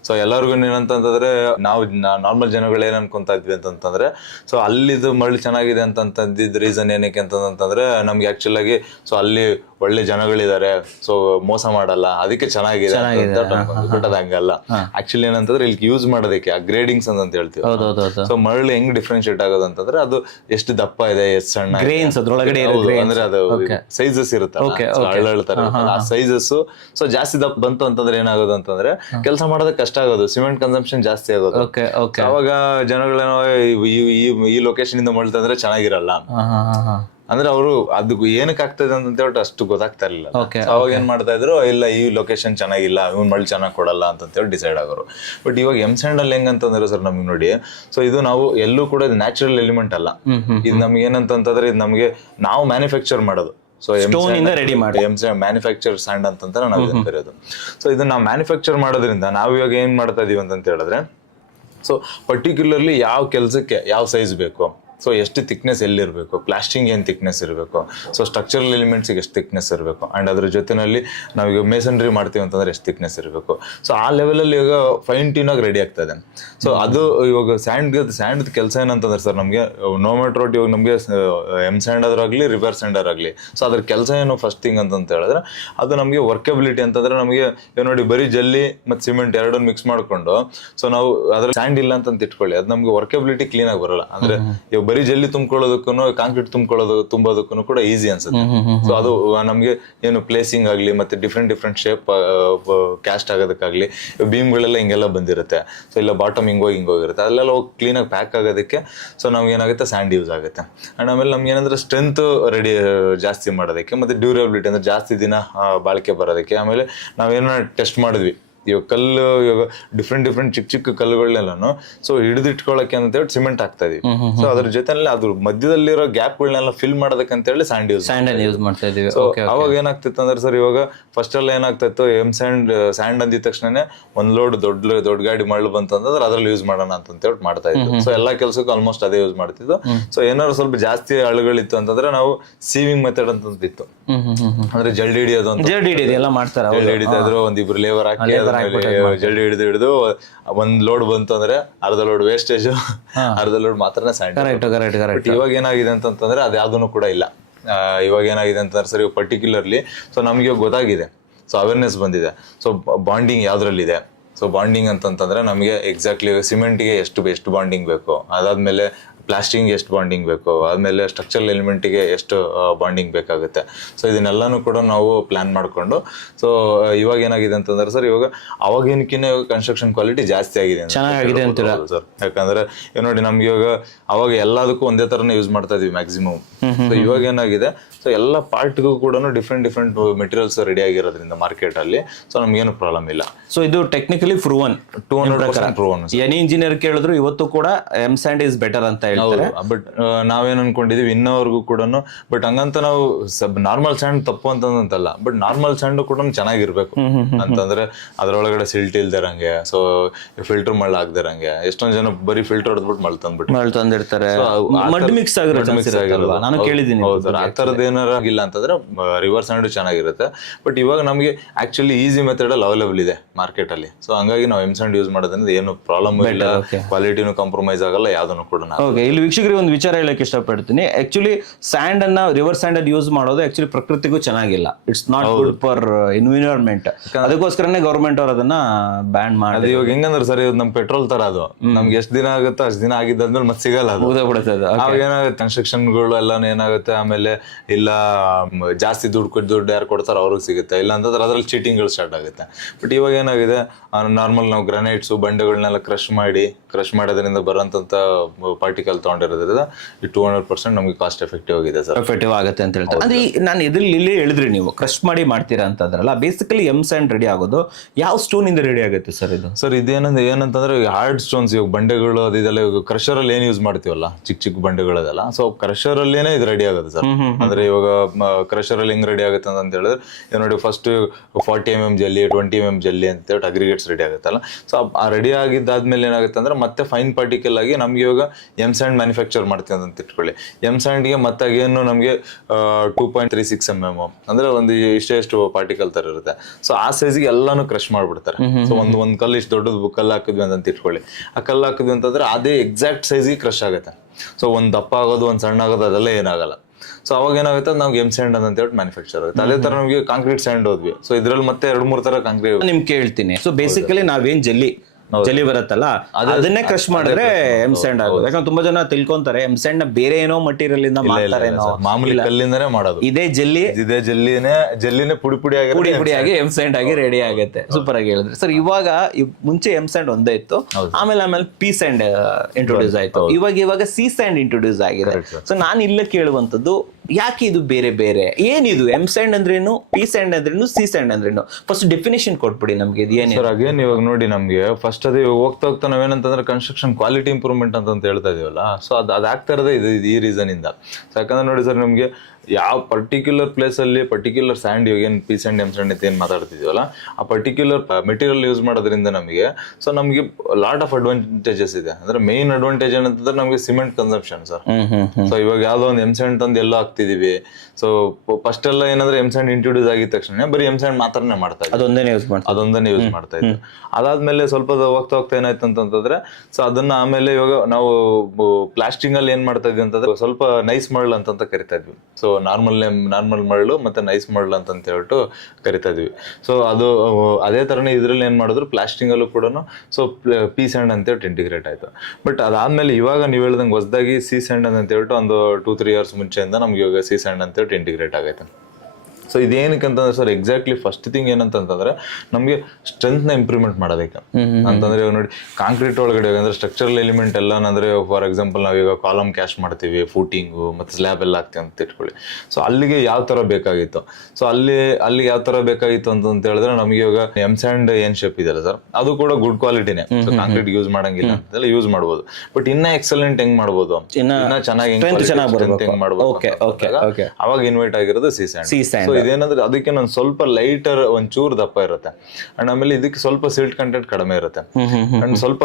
ಸೊ ಎಲ್ಲರಿಗೂ ಏನಂತಂದ್ರೆ, ನಾವು ನಾರ್ಮಲ್ ಜನಗಳು ಏನ್ ಅನ್ಕೊಂತ ಇದ್ವಿ ಅಂತಂದ್ರೆ, ಸೊ ಅಲ್ಲಿದು ಮರಳು ಚೆನ್ನಾಗಿದೆ ಅಂತಂದಿದ್ ರೀಸನ್ ಏನಕ್ಕೆ ಅಂತಂದ್ರೆ, ನಮ್ಗೆ ಆಕ್ಚುಲ್ ಆಗಿ ಸೊ ಅಲ್ಲಿ ಒಳ್ಳೆ ಜನಗಳಿದ್ದಾರೆ, ಸೊ ಮೋಸ ಮಾಡಲ್ಲ, ಅದಕ್ಕೆ ಚೆನ್ನಾಗಿದೆ. ಬಟ್ ಅದ್ ಹಂಗಲ್ಲ. ಆಕ್ಚುಲಿ ಏನಂತಂದ್ರೆ ಇಲ್ಲಿ ಯೂಸ್ ಮಾಡೋದಕ್ಕೆ ಗ್ರೇಡಿಂಗ್ಸ್ ಅಂತ ಹೇಳ್ತೀವಿ. ಸೊ ಮರಳು ಹೆಂಗ್ ಡಿಫ್ರೆನ್ಶಿಯೇಟ್ ಆಗೋದು ಅಂತಂದ್ರೆ, ಅದು ಎಷ್ಟು ದಪ್ಪ ಇದೆ, ಎಷ್ಟು ಸಣ್ಣ ಅಂದ್ರೆ ಅದು ಸೈಜಸ್ ಇರುತ್ತೆ, ಹೇಳ್ತಾರೆ ಆ ಸೈಜಸ್. ಸೊ ಜಾಸ್ತಿ ದಪ್ಪ ಬಂತು ಅಂತಂದ್ರೆ ಏನಾಗೋದು ಅಂತಂದ್ರೆ, ಕೆಲಸ ಮಾಡೋದಕ್ಕೆ ಕಷ್ಟ ಆಗೋದು, ಸಿಮೆಂಟ್ ಕನ್ಸಂಪ್ಷನ್ ಜಾಸ್ತಿ ಆಗೋದು. ಅವಾಗ ಜನಗಳೇನೋ ಈ ಲೊಕೇಶನ್ ಇಂದ ಮಳ್ತಂದ್ರೆ ಚೆನ್ನಾಗಿರಲ್ಲ ಅಂದ್ರೆ ಅವರು ಅದಕ್ಕೆ ಏನಕ್ಕೆ ಆಗ್ತದೆ ಅಂತ ಹೇಳ್ಬಿಟ್ಟು ಅಷ್ಟು ಗೊತ್ತಾಗ್ತಾ ಇರಲಿಲ್ಲ. ಅವಾಗ ಏನ್ ಮಾಡ್ತಾ ಇದ್ರು, ಇಲ್ಲ ಈ ಲೊಕೇಶನ್ ಚೆನ್ನಾಗಿಲ್ಲ, ಇವ್ನು ಮಳ್ಳಿ ಚೆನ್ನಾಗಿ ಕೊಡಲ್ಲ ಅಂತ ಹೇಳಿ ಡಿಸೈಡ್ ಆಗೋರು. ಬಟ್ ಇವಾಗ ಎಮ್ ಸ್ಯಾಂಡ್ ಅಲ್ಲಿ ಹೆಂಗಂತಂದ್ರೆ ಸರ್, ನಮ್ಗೆ ನೋಡಿ, ಸೊ ಇದು ನಾವು ಎಲ್ಲೂ ಕೂಡ ನ್ಯಾಚುರಲ್ ಎಲಿಮೆಂಟ್ ಅಲ್ಲ. ಇದು ನಮ್ಗೆ ಏನಂತಂದ್ರೆ, ಇದು ನಮ್ಗೆ ನಾವು ಮ್ಯಾನುಫ್ಯಾಕ್ಚರ್ ಮಾಡೋದು. ಸೊ ಮ್ಯಾನುಫ್ಯಾಕ್ಚರ್ ಸ್ಯಾಂಡ್ ಅಂತಂತ ನಾವು ಇದನ್ನ ಕರೆಯೋದು. ಸೊ ಇದನ್ನ ನಾವು ಮ್ಯಾನುಫ್ಯಾಕ್ಚರ್ ಮಾಡೋದ್ರಿಂದ ನಾವು ಇವಾಗ ಏನ್ ಮಾಡ್ತಾ ಇದೀವಿ ಅಂತ ಹೇಳಿದ್ರೆ, ಸೊ ಪರ್ಟಿಕ್ಯುಲರ್ಲಿ ಯಾವ ಕೆಲಸಕ್ಕೆ ಯಾವ ಸೈಜ್ ಬೇಕು, ಸೊ ಎಷ್ಟು ಥಿಕ್ನೆಸ್ ಎಲ್ಲಿರಬೇಕು, ಪ್ಲಾಸ್ಟಿಂಗ್ ಏನು ಥಿಕ್ನೆಸ್ ಇರಬೇಕು, ಸೊ ಸ್ಟ್ರಕ್ಚರಲ್ ಎಲಿಮೆಂಟ್ಸಿಗೆ ಎಷ್ಟು ಥಿಕ್ನೆಸ್ ಇರಬೇಕು, ಆ್ಯಂಡ್ ಅದ್ರ ಜೊತೆನಲ್ಲಿ ನಾವೀಗ ಮೇಸನ್ರಿ ಮಾಡ್ತೀವಿ ಅಂತಂದ್ರೆ ಎಷ್ಟು ಥಿಕ್ನೆಸ್ ಇರಬೇಕು. ಸೊ ಆ ಲೆವೆಲಲ್ಲಿ ಇವಾಗ ಫೈನ್ ಟ್ಯೂನ್ ಆಗಿ ರೆಡಿ ಆಗ್ತಾ ಇದೆ. ಸೊ ಅದು ಇವಾಗ ಸ್ಯಾಂಡ್ ಕೆಲಸ ಏನಂತಂದ್ರೆ ಸರ್, ನಮಗೆ ನೋ ಮ್ಯಾಟರ್ ವಾಟ್, ಇವಾಗ ನಮಗೆ ಎಮ್ ಸ್ಯಾಂಡ್ ಆದ್ರಾಗಲಿ ರಿವರ್ ಸ್ಯಾಂಡರ್ ಆಗಲಿ, ಸೊ ಅದ್ರ ಕೆಲಸ ಏನು ಫಸ್ಟ್ ಥಿಂಗ್ ಅಂತ ಹೇಳಿದ್ರೆ, ಅದು ನಮಗೆ ವರ್ಕಬಿಲಿಟಿ ಅಂತಂದ್ರೆ, ನಮಗೆ ನೋಡಿ ಬರೀ ಜಲ್ಲಿ ಮತ್ತು ಸಿಮೆಂಟ್ ಎರಡನ್ನು ಮಿಕ್ಸ್ ಮಾಡ್ಕೊಂಡು, ಸೊ ನಾವು ಅದ್ರ ಸ್ಯಾಂಡ್ ಇಲ್ಲ ಅಂತ ಇಟ್ಕೊಳ್ಳಿ, ಅದು ನಮ್ಗೆ ವರ್ಕಬಿಲಿಟಿ ಕ್ಲೀನ್ ಆಗಿ ಬರಲ್ಲ. ಅಂದ್ರೆ ಬರೀ ಜಲ್ಲಿ ತುಂಬ್ಕೊಳ್ಳೋದಕ್ಕೂ ಕಾಂಕ್ರೀಟ್ ತುಂಬೋದಕ್ಕೂ ಕೂಡ ಈಸಿ ಅನ್ಸುತ್ತೆ. ಸೊ ಅದು ನಮ್ಗೆ ಏನು ಪ್ಲೇಸಿಂಗ್ ಆಗ್ಲಿ, ಮತ್ತೆ ಡಿಫ್ರೆಂಟ್ ಶೇಪ್ ಕ್ಯಾಸ್ಟ್ ಆಗೋದಕ್ಕಾಗ್ಲಿ, ಬೀಮ್ಗಳೆಲ್ಲ ಹಿಂಗೆಲ್ಲ ಬಂದಿರುತ್ತೆ. ಸೊ ಇಲ್ಲ ಬಾಟಮ್ ಹಿಂಗೋಗಿರುತ್ತೆ, ಅಲ್ಲೆಲ್ಲ ಹೋಗಿ ಕ್ಲೀನ್ ಆಗಿ ಪ್ಯಾಕ್ ಆಗೋದಕ್ಕೆ ಸೊ ನಮ್ಗೆ ಏನಾಗುತ್ತೆ, ಸ್ಯಾಂಡ್ ಯೂಸ್ ಆಗುತ್ತೆ. ಅಂಡ್ ಆಮೇಲೆ ನಮ್ಗೆ ಏನಂದ್ರೆ ಸ್ಟ್ರೆಂತ್ ರೆಡಿ ಜಾಸ್ತಿ ಮಾಡೋದಕ್ಕೆ, ಮತ್ತೆ ಡ್ಯೂರಬಿಲಿಟಿ ಅಂದ್ರೆ ಜಾಸ್ತಿ ದಿನ ಬಾಳಿಕೆ ಬರೋದಕ್ಕೆ. ಆಮೇಲೆ ನಾವೇನೋ ಟೆಸ್ಟ್ ಮಾಡಿದ್ವಿ, ಇವಾಗ ಕಲ್ಲು, ಇವಾಗ ಡಿಫ್ರೆಂಟ್ ಚಿಕ್ಕ ಕಲ್ಲುಗಳನ್ನೆಲ್ಲಾನು ಸೊ ಹಿಡಿದಿಟ್ಕೊಳ್ಳಕ್ಕೆ ಅಂತ ಹೇಳಿ ಸಿಮೆಂಟ್ ಹಾಕ್ತಾ ಇದೀವಿ. ಸೊ ಅದ್ರ ಜೊತೆನಲ್ಲಿ ಅದ್ರ ಮಧ್ಯದಲ್ಲಿರೋ ಗ್ಯಾಪ್ಗಳನ್ನೆಲ್ಲ ಫಿಲ್ ಮಾಡೋದಕ್ಕಂತ ಹೇಳಿ ಸ್ಯಾಂಡ್ ಯೂಸ್ ಮಾಡ್ತಾ ಇದೀವಿ. ಅವಾಗ ಏನಾಗ್ತಿತ್ತು ಅಂದ್ರೆ ಸರ್, ಇವಾಗ ಫಸ್ಟ್ ಎಲ್ಲ ಏನಾಗ್ತಿತ್ತು, ಎಮ್ ಸ್ಯಾಂಡ್ ಅಂದಿದ ತಕ್ಷಣನೇ ಒಂದ್ ಲೋಡ್ ದೊಡ್ಡ ಗಾಡಿ ಮರಳು ಬಂತಂದ್ರೆ ಅದ್ರಲ್ಲಿ ಯೂಸ್ ಮಾಡೋಣ ಅಂತ ಹೇಳಿ ಮಾಡ್ತಾ ಇದ್ವಿ. ಸೊ ಎಲ್ಲಾ ಕೆಲಸಕ್ಕೂ ಆಲ್ಮೋಸ್ಟ್ ಅದೇ ಯೂಸ್ ಮಾಡ್ತಿದ್ದು. ಸೊ ಏನಾದ್ರು ಸ್ವಲ್ಪ ಜಾಸ್ತಿ ಹಳ್ಳಿಗಳಿತ್ತು ಅಂತಂದ್ರೆ ನಾವು ಸೀವಿಂಗ್ ಮೆಥಡ್ ಅಂತ ಇತ್ತು, ಅಂದ್ರೆ ಜಲ್ಡಿ ಹಿಡಿಯೋದು ಅಂತ, ಜಲ್ಡಿ ಹಿಡಿತಾ ಇದ್ರು, ಒಂದಿಬ್ರು ಲೇಬರ್ ಹಾಕಿ ಜಲ್ದಿ ಹಿಡಿದು ಒಂದ್ ಲೋಡ್ ಬಂತು ಅಂದ್ರೆ ಅರ್ಧ ಲೋಡ್ ವೇಸ್ಟೇಜ್, ಅರ್ಧ ಲೋಡ್ ಮಾತ್ರ ಸ್ಯಾಂಡ್. ಬಟ್ ಇವಾಗ ಏನಾಗಿದೆ ಅಂತಂದ್ರೆ ಅದು ಯಾವ್ದೂ ಕೂಡ ಇಲ್ಲ. ಇವಾಗ ಏನಾಗಿದೆ ಅಂತಂದ್ರೆ ಸರ್, ಪರ್ಟಿಕ್ಯುಲರ್ಲಿ ಸೊ ನಮ್ಗೆ ಗೊತ್ತಾಗಿದೆ, ಸೊ ಅವೇರ್ನೆಸ್ ಬಂದಿದೆ. ಸೊ ಬಾಂಡಿಂಗ್ ಯಾವ್ದ್ರಲ್ಲಿದೆ, ಸೊ ಬಾಂಡಿಂಗ್ ಅಂತಂತಂದ್ರೆ ನಮಗೆ ಎಕ್ಸಾಕ್ಟ್ಲಿ ಸಿಮೆಂಟ್ಗೆ ಎಷ್ಟು ಬಾಂಡಿಂಗ್ ಬೇಕು, ಅದಾದ್ಮೇಲೆ ಪ್ಲಾಸ್ಟಿಂಗ್ ಎಷ್ಟು ಬಾಂಡಿಂಗ್ ಬೇಕು, ಆದ್ಮೇಲೆ ಸ್ಟ್ರಕ್ಚರಲ್ ಎಲಿಮೆಂಟಿಗೆ ಎಷ್ಟು ಬಾಂಡಿಂಗ್ ಬೇಕಾಗುತ್ತೆ. ಸೊ ಇದನ್ನೆಲ್ಲಾನು ಕೂಡ ನಾವು ಪ್ಲಾನ್ ಮಾಡಿಕೊಂಡು, ಸೊ ಇವಾಗ ಏನಾಗಿದೆ ಅಂತಂದ್ರೆ ಸರ್, ಇವಾಗ ಅವಾಗೇನಕ್ಕಿಂತ ಕನ್ಸ್ಟ್ರಕ್ಷನ್ ಕ್ವಾಲಿಟಿ ಜಾಸ್ತಿ ಆಗಿದೆ ಸರ್. ಯಾಕಂದ್ರೆ ನೋಡಿ ನಮ್ಗೆ ಇವಾಗ ಅವಾಗ ಎಲ್ಲದಕ್ಕೂ ಒಂದೇ ತರನೇ ಯೂಸ್ ಮಾಡ್ತಾ ಇದೀವಿ ಮ್ಯಾಕ್ಸಿಮಮ್. ಸೊ ಇವಾಗ ಏನಾಗಿದೆ, ಸೊ ಎಲ್ಲ ಪಾರ್ಟ್ಗೂ ಕೂಡ ಡಿಫ್ರೆಂಟ್ ಮೆಟೀರಿಯಲ್ಸ್ ರೆಡಿ ಆಗಿರೋದ್ರಿಂದ ಮಾರ್ಕೆಟ್ ಅಲ್ಲಿ, ಸೊ ನಮ್ಗೇನು ಪ್ರಾಬ್ಲಮ್ ಇಲ್ಲ. ಸೊ ಇದು technically proven, 200% proven. Any engineer ಕೇಳಿದ್ರು ಇವತ್ತು ಕೂಡ ಎಮ್ ಸ್ಯಾಂಡ್ ಇಸ್ ಬೆಟರ್ ಅಂತ ಹೇಳ್ತಾರೆ. ಬಟ್ ನಾವೇನ್ ಅನ್ಕೊಂಡಿದೀವಿ ಇನ್ನವರೆಗೂ ಕೂಡ, ಬಟ್ ಹಂಗಂತ ನಾವು ನಾರ್ಮಲ್ ಸ್ಯಾಂಡ್ ತಪ್ಪು ಅಂತಂತಲ್ಲ, ಬಟ್ ನಾರ್ಮಲ್ ಸ್ಯಾಂಡ್ ಕೂಡ ಚೆನ್ನಾಗಿರ್ಬೇಕು ಅಂತಂದ್ರೆ ಅದ್ರೊಳಗಡೆ ಸಿಲ್ಟ್ ಇಲ್ದಿರಂಗೆ, ಸೊ ಫಿಲ್ಟರ್ ಮಳ್ಳ ಆಗ್ದಿರಂಗೆ. ಎಷ್ಟೊಂದ್ ಜನ ಬರೀ ಫಿಲ್ಟರ್ ಹೊಡೆದ್ಬಿಟ್ಟು ಮಳ್ ತಂದಿರ್ತಾರೆ, ಮಡ್ ಮಿಕ್ಸ್ ಆಗಿರುತ್ತೆ. ನಾನು ಕೇಳಿದ್ದೀನಿ ಆ ತರದ್ ಏನಾರ ಆಗಿಲ್ಲ ಅಂತಂದ್ರೆ ರಿವರ್ಸ್ ಸ್ಯಾಂಡ್ ಚೆನ್ನಾಗಿರುತ್ತೆ. ಬಟ್ ಇವಾಗ ನಮ್ಗೆ ಆಕ್ಚುಲಿ ಈಸಿ ಮೆಥಡ್ ಅಲ್ಲಿ ಅವೈಲೇಬಲ್ ಇದೆ ಮಾರ್ಕೆಟ್ ಅಲ್ಲಿ. ಸೊ ಹಂಗಾಗಿ ನಾವು ಎಮ್ ಸ್ಯಾಂಡ್ ಯೂಸ್ ಮಾಡೋದ್ರಿಂದ ಏನು ಪ್ರಾಬ್ಲಮ್ ಇಲ್ಲ, ಕ್ವಾಲಿಟಿನೂ ಕಾಂಪ್ರಮೈಸ್ ಆಗಲ್ಲ, ಯಾವ್ದನ್ನು ಕೂಡ. ಇಲ್ಲಿ ವೀಕ್ಷಕರಿಗೆ ಒಂದು ವಿಚಾರ ಹೇಳಕ್ ಇಷ್ಟಪಡ್ತೀನಿ. ಆಕ್ಚುಲಿ ಸ್ಯಾಂಡ್ ಅನ್ನ ರಿವರ್ಸ್ ಸ್ಯಾಂಡ್ ಅಲ್ಲಿ ಯೂಸ್ ಮಾಡೋದು ಆಕ್ಚುಲಿ ಪ್ರಕೃತಿಗೂ ಚೆನ್ನಾಗಿಲ್ಲ. It's not good for environment. ಅದಕ್ಕೋಸ್ಕರನೇ ಗವರ್ಮೆಂಟ್ ಅವ್ರು ಅದನ್ನ ಬ್ಯಾನ್ ಮಾಡಿ. ಇವಾಗ ಹೆಂಗಂದ್ರೆ ಸರ್, ಇದು ನಮ್ ಪೆಟ್ರೋಲ್ ತರ, ಅದು ನಮ್ಗೆ ಎಷ್ಟ್ ದಿನ ಆಗುತ್ತೋ ಅಷ್ಟ್ ದಿನ ಆಗಿದ್ದಾದ್ಮೇಲೆ ಮತ್ತೆ ಸಿಗಲ್ಲ. ಅವಾಗ ಏನಾಗುತ್ತೆ, ಕನ್ಸ್ಟ್ರಕ್ಷನ್ಗಳು ಎಲ್ಲಾನು ಏನಾಗುತ್ತೆ, ಆಮೇಲೆ ಇಲ್ಲ ಜಾಸ್ತಿ ದುಡ್ಡು ಯಾರು ಕೊಡ್ತಾರೋ ಅವ್ರಿಗೆ ಸಿಗುತ್ತೆ, ಇಲ್ಲ ಅಂತಂದ್ರೆ ಅದ್ರಲ್ಲಿ ಚೀಟಿಂಗ್ಗಳು ಸ್ಟಾರ್ಟ್ ಆಗುತ್ತೆ. ಬಟ್ ಇವಾಗ ಏನಾಗಿದೆ, ನಾರ್ಮಲ್ ನಾವು ಗ್ರಾನೈಟ್ಸ್ ಬಂಡೆಗಳನ್ನೆಲ್ಲ ಕ್ರಶ್ ಮಾಡೋದ್ರಿಂದ ಬರೋಂತ ಪಾರ್ಟಿಕಲ್ ತಗೊಂಡಿರೋದ್ರಿಂದ ಈ 200% ನಮಗೆ ಕಾಸ್ಟ್ ಎಫೆಕ್ಟಿವ್ ಆಗಿದೆ ಸರ್. ಎಫೆಕ್ಟಿವ್ ಆಗುತ್ತೆ ಅಂತ ಹೇಳ್ತಾರೆ. ಅಂದ್ರೆ ನಾನು ಇಲ್ಲಿ ಹೇಳಿದ್ರಿ ನೀವು ಕ್ರಶ್ ಮಾಡಿ ಮಾಡ್ತೀರಾ ಅಂತಂದ್ರಲ್ಲ, ಬೇಸಿಕಲಿ ಎಮ್ ಸ್ಯಾಂಡ್ ರೆಡಿ ಆಗೋದು ಯಾವ ಸ್ಟೋನ್ ಇಂದ ರೆಡಿ ಆಗುತ್ತೆ ಸರ್ ಇದು? ಸರ್ ಏನಂತಂದ್ರೆ ಹಾರ್ಡ್ ಸ್ಟೋನ್ಸ್, ಇವಾಗ ಬಂಡೆಗಳು ಅದೆಲ್ಲ ಇವಾಗ ಕ್ರಷರ್ ಅಲ್ಲಿ ಏನ್ ಯೂಸ್ ಮಾಡ್ತೀವಲ್ಲ, ಚಿಕ್ಕ ಬಂಡೆಗಳದೆಲ್ಲ, ಸೊ ಕ್ರಷರ್ ಅಲ್ಲೇನೆ ಇದು ರೆಡಿ ಆಗುತ್ತೆ ಸರ್. ಅಂದ್ರೆ ಇವಾಗ ಕ್ರಷರ್ ಅಲ್ಲಿ ಹೆಂಗ್ ರೆಡಿ ಆಗುತ್ತೆ ಅಂತ ಹೇಳಿದ್ರೆ, ನೋಡಿ ಫಸ್ಟ್ 40 mm ಜಲ್ಲಿ, 20 mm ಜಲ್ಲಿ ಅಂತ ಹೇಳಿ ಅಗ್ರಿಗೇಟ್ಸ್ ರೆಡಿ ಆಗುತ್ತಲ್ಲ. ಸೊ ಆ ರೆಡಿ ಆಗಿದ್ದಾದ್ಮೇಲೆ ಏನಾಗುತ್ತೆ ಅಂದ್ರೆ ಮತ್ತೆ ಫೈನ್ ಪಾರ್ಟಿಕಲ್ ಆಗಿ ನಮ್ಗೆ ಇವಾಗ ಎಮ್ ಸ್ಯಾಂಡ್ ಮ್ಯಾನುಫ್ಯಾಕ್ಚರ್ ಮಾಡ್ತೀವಿ ಅಂತ ಇಟ್ಕೊಳ್ಳಿ. ಎಮ್ ಸ್ಯಾಂಡ್ಗೆ ಮತ್ತೆ ಏನು ನಮಗೆ 2.36 mm ಅಂದ್ರೆ ಒಂದು ಇಷ್ಟು ಪಾರ್ಟಿಕಲ್ ತರ ಇರುತ್ತೆ. ಸೊ ಆ ಸೈಜ್ಗೆ ಎಲ್ಲಾನು ಕ್ರಶ್ ಮಾಡ್ಬಿಡ್ತಾರೆ. ಸೊ ಒಂದ್ ಕಲ್ಲು ಇಷ್ಟು ದೊಡ್ಡದು ಕಲ್ಲು ಹಾಕಿದ್ವಿ ಅಂತ ಇಟ್ಕೊಳ್ಳಿ. ಆ ಕಲ್ಲು ಹಾಕಿದ್ವಿ ಅಂತಂದ್ರೆ ಅದೇ ಎಕ್ಸಾಕ್ಟ್ ಸೈಜ್ಗೆ ಕ್ರಶ್ ಆಗುತ್ತೆ. ಸೊ ಒಂದ್ ದಪ್ಪ ಆಗೋದು, ಒಂದ್ ಸಣ್ಣ ಆಗೋದು ಅದೆಲ್ಲ ಏನಾಗಲ್ಲ. ಸೊ ಅವಾಗ ಏನಾಗುತ್ತೆ, ನಮ್ಗೆ ಎಮ್ ಸ್ಯಾಂಡ್ ಅಂತ ಹೇಳಿ ಮ್ಯಾನುಫ್ಯಾಕ್ಚರ್ ಆಗುತ್ತೆ. ಅದೇ ತರ ನಮಗೆ ಕಾಂಕ್ರೀಟ್ ಸ್ಯಾಂಡ್ ಹೋದ್ವಿ. ಸೊ ಇದ್ರಲ್ಲಿ ಮತ್ತೆ 2-3 ತರ ಕಾಂಕ್ರೀಟ್ ನಿಮ್ಗೆ ಕೇಳ್ತೀನಿ. ಸೊ ಬೇಸಿಕಲಿ ನಾವೇನ್ ಜಲ್ಲಿ ಬರುತ್ತಲ್ಲ ಅದನ್ನೇ ಕ್ರಶ್ ಮಾಡಿದ್ರೆ ಎಮ್ ಸ್ಯಾಂಡ್ ಆಗೋದು. ಯಾಕಂದ್ರೆ ತುಂಬಾ ಜನ ತಿಳ್ಕೊಂತಾರೆ ಎಮ್ ಸ್ಯಾಂಡ್ ನ ಬೇರೆ ಏನೋ ಮಟೀರಿಯಲ್ ಇಂದ ಮಾಡ್ತಾರೆ, ಮಾಮೂಲಿ ಕಲ್ಲಿಂದನೇ ಮಾಡೋದು. ಇದೇ ಜಲ್ಲಿನೇ ಪುಡಿ ಆಗಿ ಎಮ್ ಸ್ಯಾಂಡ್ ಆಗಿ ರೆಡಿ ಆಗುತ್ತೆ. ಸೂಪರ್ ಆಗಿ ಹೇಳಿದ್ರೆ ಸರ್. ಇವಾಗ ಮುಂಚೆ ಎಮ್ ಸ್ಯಾಂಡ್ ಒಂದೇ ಇತ್ತು, ಆಮೇಲೆ ಪಿ ಸ್ಯಾಂಡ್ ಇಂಟ್ರೊಡ್ಯೂಸ್ ಆಯ್ತು. ಇವಾಗ ಸಿ ಸ್ಯಾಂಡ್ ಇಂಟ್ರೊಡ್ಯೂಸ್ ಆಗಿದೆ. ಸೊ ನಾನು ಇಲ್ಲೇ ಕೇಳುವಂತದ್ದು, ಯಾಕೆ ಇದು ಬೇರೆ ಬೇರೆ? ಏನಿದು ಎಮ್ ಸ್ಯಾಂಡ್ ಅಂದ್ರೇನು, ಪಿ ಸ್ಯಾಂಡ್ ಅಂದ್ರೇನು, ಸಿ ಸ್ಯಾಂಡ್ ಅಂದ್ರೇನು? ಫಸ್ಟ್ ಡೆಫಿನೇಷನ್ ಕೊಟ್ಬಿಡಿ ನಮ್ಗೆ. ಇದು ಏನು ಸರ್? ಅಗೇನ್ ಇವಾಗ ನೋಡಿ, ನಮ್ಗೆ ಫಸ್ಟ್ ಅದೇ ಹೋಗ್ತಾ ನಾವೇನಂತಂದ್ರೆ ಕನ್ಸ್ಟ್ರಕ್ಷನ್ ಕ್ವಾಲಿಟಿ ಇಂಪ್ರೂವ್ಮೆಂಟ್ ಅಂತ ಹೇಳ್ತಾ ಇದೀವಲ್ಲ. ಸೊ ಅದಾಗ್ತಾ ಇರೋದೇ ಈ ರೀಸನ್ ಇಂದ. ಯಾಕಂದ್ರೆ ನೋಡಿ ಸರ್, ನಮ್ಗೆ ಯಾವ ಪರ್ಟಿಕ್ಯುಲರ್ ಪ್ಲೇಸ್ ಅಲ್ಲಿ ಪರ್ಟಿಕ್ಯುಲರ್ ಸ್ಯಾಂಡ್, ಇವಾಗ ಏನು ಪಿ ಸ್ಯಾಂಡ್ ಎಮ್ ಸ್ಯಾಂಡ್ ಅಂತ ಏನ್ ಮಾತಾಡ್ತಿದೀವಲ್ಲ, ಆ ಪರ್ಟಿಕ್ಯುಲರ್ ಮೆಟೀರಿಯಲ್ ಯೂಸ್ ಮಾಡೋದ್ರಿಂದ ನಮಗೆ ನಮ್ಗೆ ಲಾಟ್ ಆಫ್ ಅಡ್ವಾಂಟೇಜಸ್ ಇದೆ. ಅಂದ್ರೆ ಮೇನ್ ಅಡ್ವಾಂಟೇಜ್ ಏನಂತಂದ್ರೆ ನಮ್ಗೆ ಸಿಮೆಂಟ್ ಕನ್ಸಂಪ್ಷನ್ ಸರ್. ಸೊ ಇವಾಗ ಯಾವ್ದೋ ಒಂದು ಎಮ್ ಸ್ಯಾಂಡ್ ತಂದು ಎಲ್ಲ ಹಾಕ್ತಿದೀವಿ. ಸೊ ಫಸ್ಟ್ ಎಲ್ಲ ಏನಂದ್ರೆ ಎಮ್ ಸ್ಯಾಂಡ್ ಇಂಟ್ರೊಡ್ಯೂಸ್ ಆಗಿದ ತಕ್ಷಣ ಬರೀ ಎಮ್ ಸ್ಯಾಂಡ್ ಮಾತ್ರನೇ ಮಾಡ್ತಾ ಇದ್ವಿ, ಅದೊಂದನೇ ಯೂಸ್ ಮಾಡ್ತಾ ಇದ್ವಿ. ಅದಾದ್ಮೇಲೆ ಸ್ವಲ್ಪ ಹೋಗ್ತಾ ಏನಾಯ್ತು ಅಂತಂದ್ರೆ, ಸೊ ಅದನ್ನ ಆಮೇಲೆ ಇವಾಗ ನಾವು ಪ್ಲಾಸ್ಟಿಂಗ್ ಅಲ್ಲಿ ಏನ್ ಮಾಡ್ತಾ ಇದ್ವಿ ಅಂತಂದ್ರೆ, ಸ್ವಲ್ಪ ನೈಸ್ ಮರಳು ಅಂತ ಕರಿತಾ ಇದ್ವಿ. ಸೊ ನಾರ್ಮಲ್ ಮರಳು ಮತ್ತೆ ನೈಸ್ ಮರಳು ಅಂತ ಹೇಳ್ಬಿಟ್ಟು ಕರಿತಾ ಇದ್ವಿ. ಸೊ ಅದು ಅದೇ ತರನೇ ಇದ್ರಲ್ಲಿ ಏನ್ ಮಾಡಿದ್ರು, ಪ್ಲಾಸ್ಟಿಂಗ್ ಅಲ್ಲೂ ಕೂಡ ಸೊ ಪಿ ಸ್ಯಾಂಡ್ ಅಂತ ಹೇಳ್ಬಿಟ್ಟು ಇಂಟಿಗ್ರೇಟ್ ಆಯ್ತು. ಬಟ್ ಅದಾದ್ಮೇಲೆ ಇವಾಗ ನೀವು ಹೇಳ್ದಂಗೆ ಹೊಸದಾಗಿ ಸಿ ಸ್ಯಾಂಡ್ ಅಂತ ಹೇಳ್ಬಿಟ್ಟು ಒಂದು 2-3 years ಮುಂಚೆಯಿಂದ ನಮ್ಗೆ ಇವಾಗ ಸಿ ಸ್ಯಾಂಡ್ ಅಂತ ಹೇಳ್ಬಿಟ್ಟು ಇಂಟಿಗ್ರೇಟ್ ಆಗೈತೆ. ಸೊ ಇದೇನಕ್ಕೆ ಅಂತಂದ್ರೆ ಸರ್, ಎಕ್ಸಾಕ್ಟ್ಲಿ ಫಸ್ಟ್ ಥಿಂಗ್ ಏನಂತಂದ್ರೆ ನಮಗೆ ಸ್ಟ್ರೆಂತ್ ನ ಇಂಪ್ರೂವ್ಮೆಂಟ್ ಮಾಡೋದಕ್ಕೆ ಅಂತಂದ್ರೆ, ಇವಾಗ ನೋಡಿ ಕಾಂಕ್ರೀಟ್ ಒಳಗಡೆ ಅಂದ್ರೆ ಸ್ಟ್ರಕ್ಚರಲ್ ಎಲಿಮೆಂಟ್ ಎಲ್ಲ ಅಂದ್ರೆ, ಫಾರ್ ಎಕ್ಸಾಂಪಲ್ ನಾವೀಗ ಕಾಲಮ್ ಕ್ಯಾಶ್ ಮಾಡ್ತೀವಿ, ಫೂಟಿಂಗು ಮತ್ತೆ ಸ್ಲ್ಯಾಬ್ ಎಲ್ಲ ಹಾಕ್ತೀವಿ ಅಂತ ಇಟ್ಕೊಳ್ಳಿ. ಸೊ ಅಲ್ಲಿಗೆ ಯಾವ ತರ ಬೇಕಾಗಿತ್ತು, ಸೊ ಅಲ್ಲಿ ಯಾವ ತರ ಬೇಕಾಗಿತ್ತು ಅಂತ ಹೇಳಿದ್ರೆ, ನಮಗೆ ಇವಾಗ ಎಮ್ ಸ್ಯಾಂಡ್ ಏನ್ ಶೇಪ್ ಇದೆಯಲ್ಲ ಸರ್, ಅದು ಕೂಡ ಗುಡ್ ಕ್ವಾಲಿಟಿನೇ. ಸೊ ಕಾಂಕ್ರೀಟ್ ಯೂಸ್ ಮಾಡಂಗಿಲ್ಲ ಅಂತೆಲ್ಲ ಯೂಸ್ ಮಾಡ್ಬೋದು. ಬಟ್ ಇನ್ನ ಎಕ್ಸಲೆಂಟ್ ಹೆಂಗ್ ಮಾಡ್ಬೋದು, ಇನ್ನ ಚೆನ್ನಾಗಿ ಹೆಂಗ್ ಮಾಡ್ಬೋದು, ಅವಾಗ ಇನ್ವೈಟ್ ಆಗಿರೋದು ಸಿ ಸ್ಯಾಂಡ್. ಇದೇನಂದ್ರೆ ಅದಕ್ಕೆ ಒಂದು ಸ್ವಲ್ಪ ಲೈಟರ್ ಒಂದ್ ಚೂರ್ ದಪ್ಪ ಇರುತ್ತೆ ಅಂಡ್ ಆಮೇಲೆ ಇದಕ್ಕೆ ಸ್ವಲ್ಪ ಸಿಲ್ಟ್ ಕಂಟೆಂಟ್ ಕಡಿಮೆ ಇರುತ್ತೆ ಅಂಡ್ ಸ್ವಲ್ಪ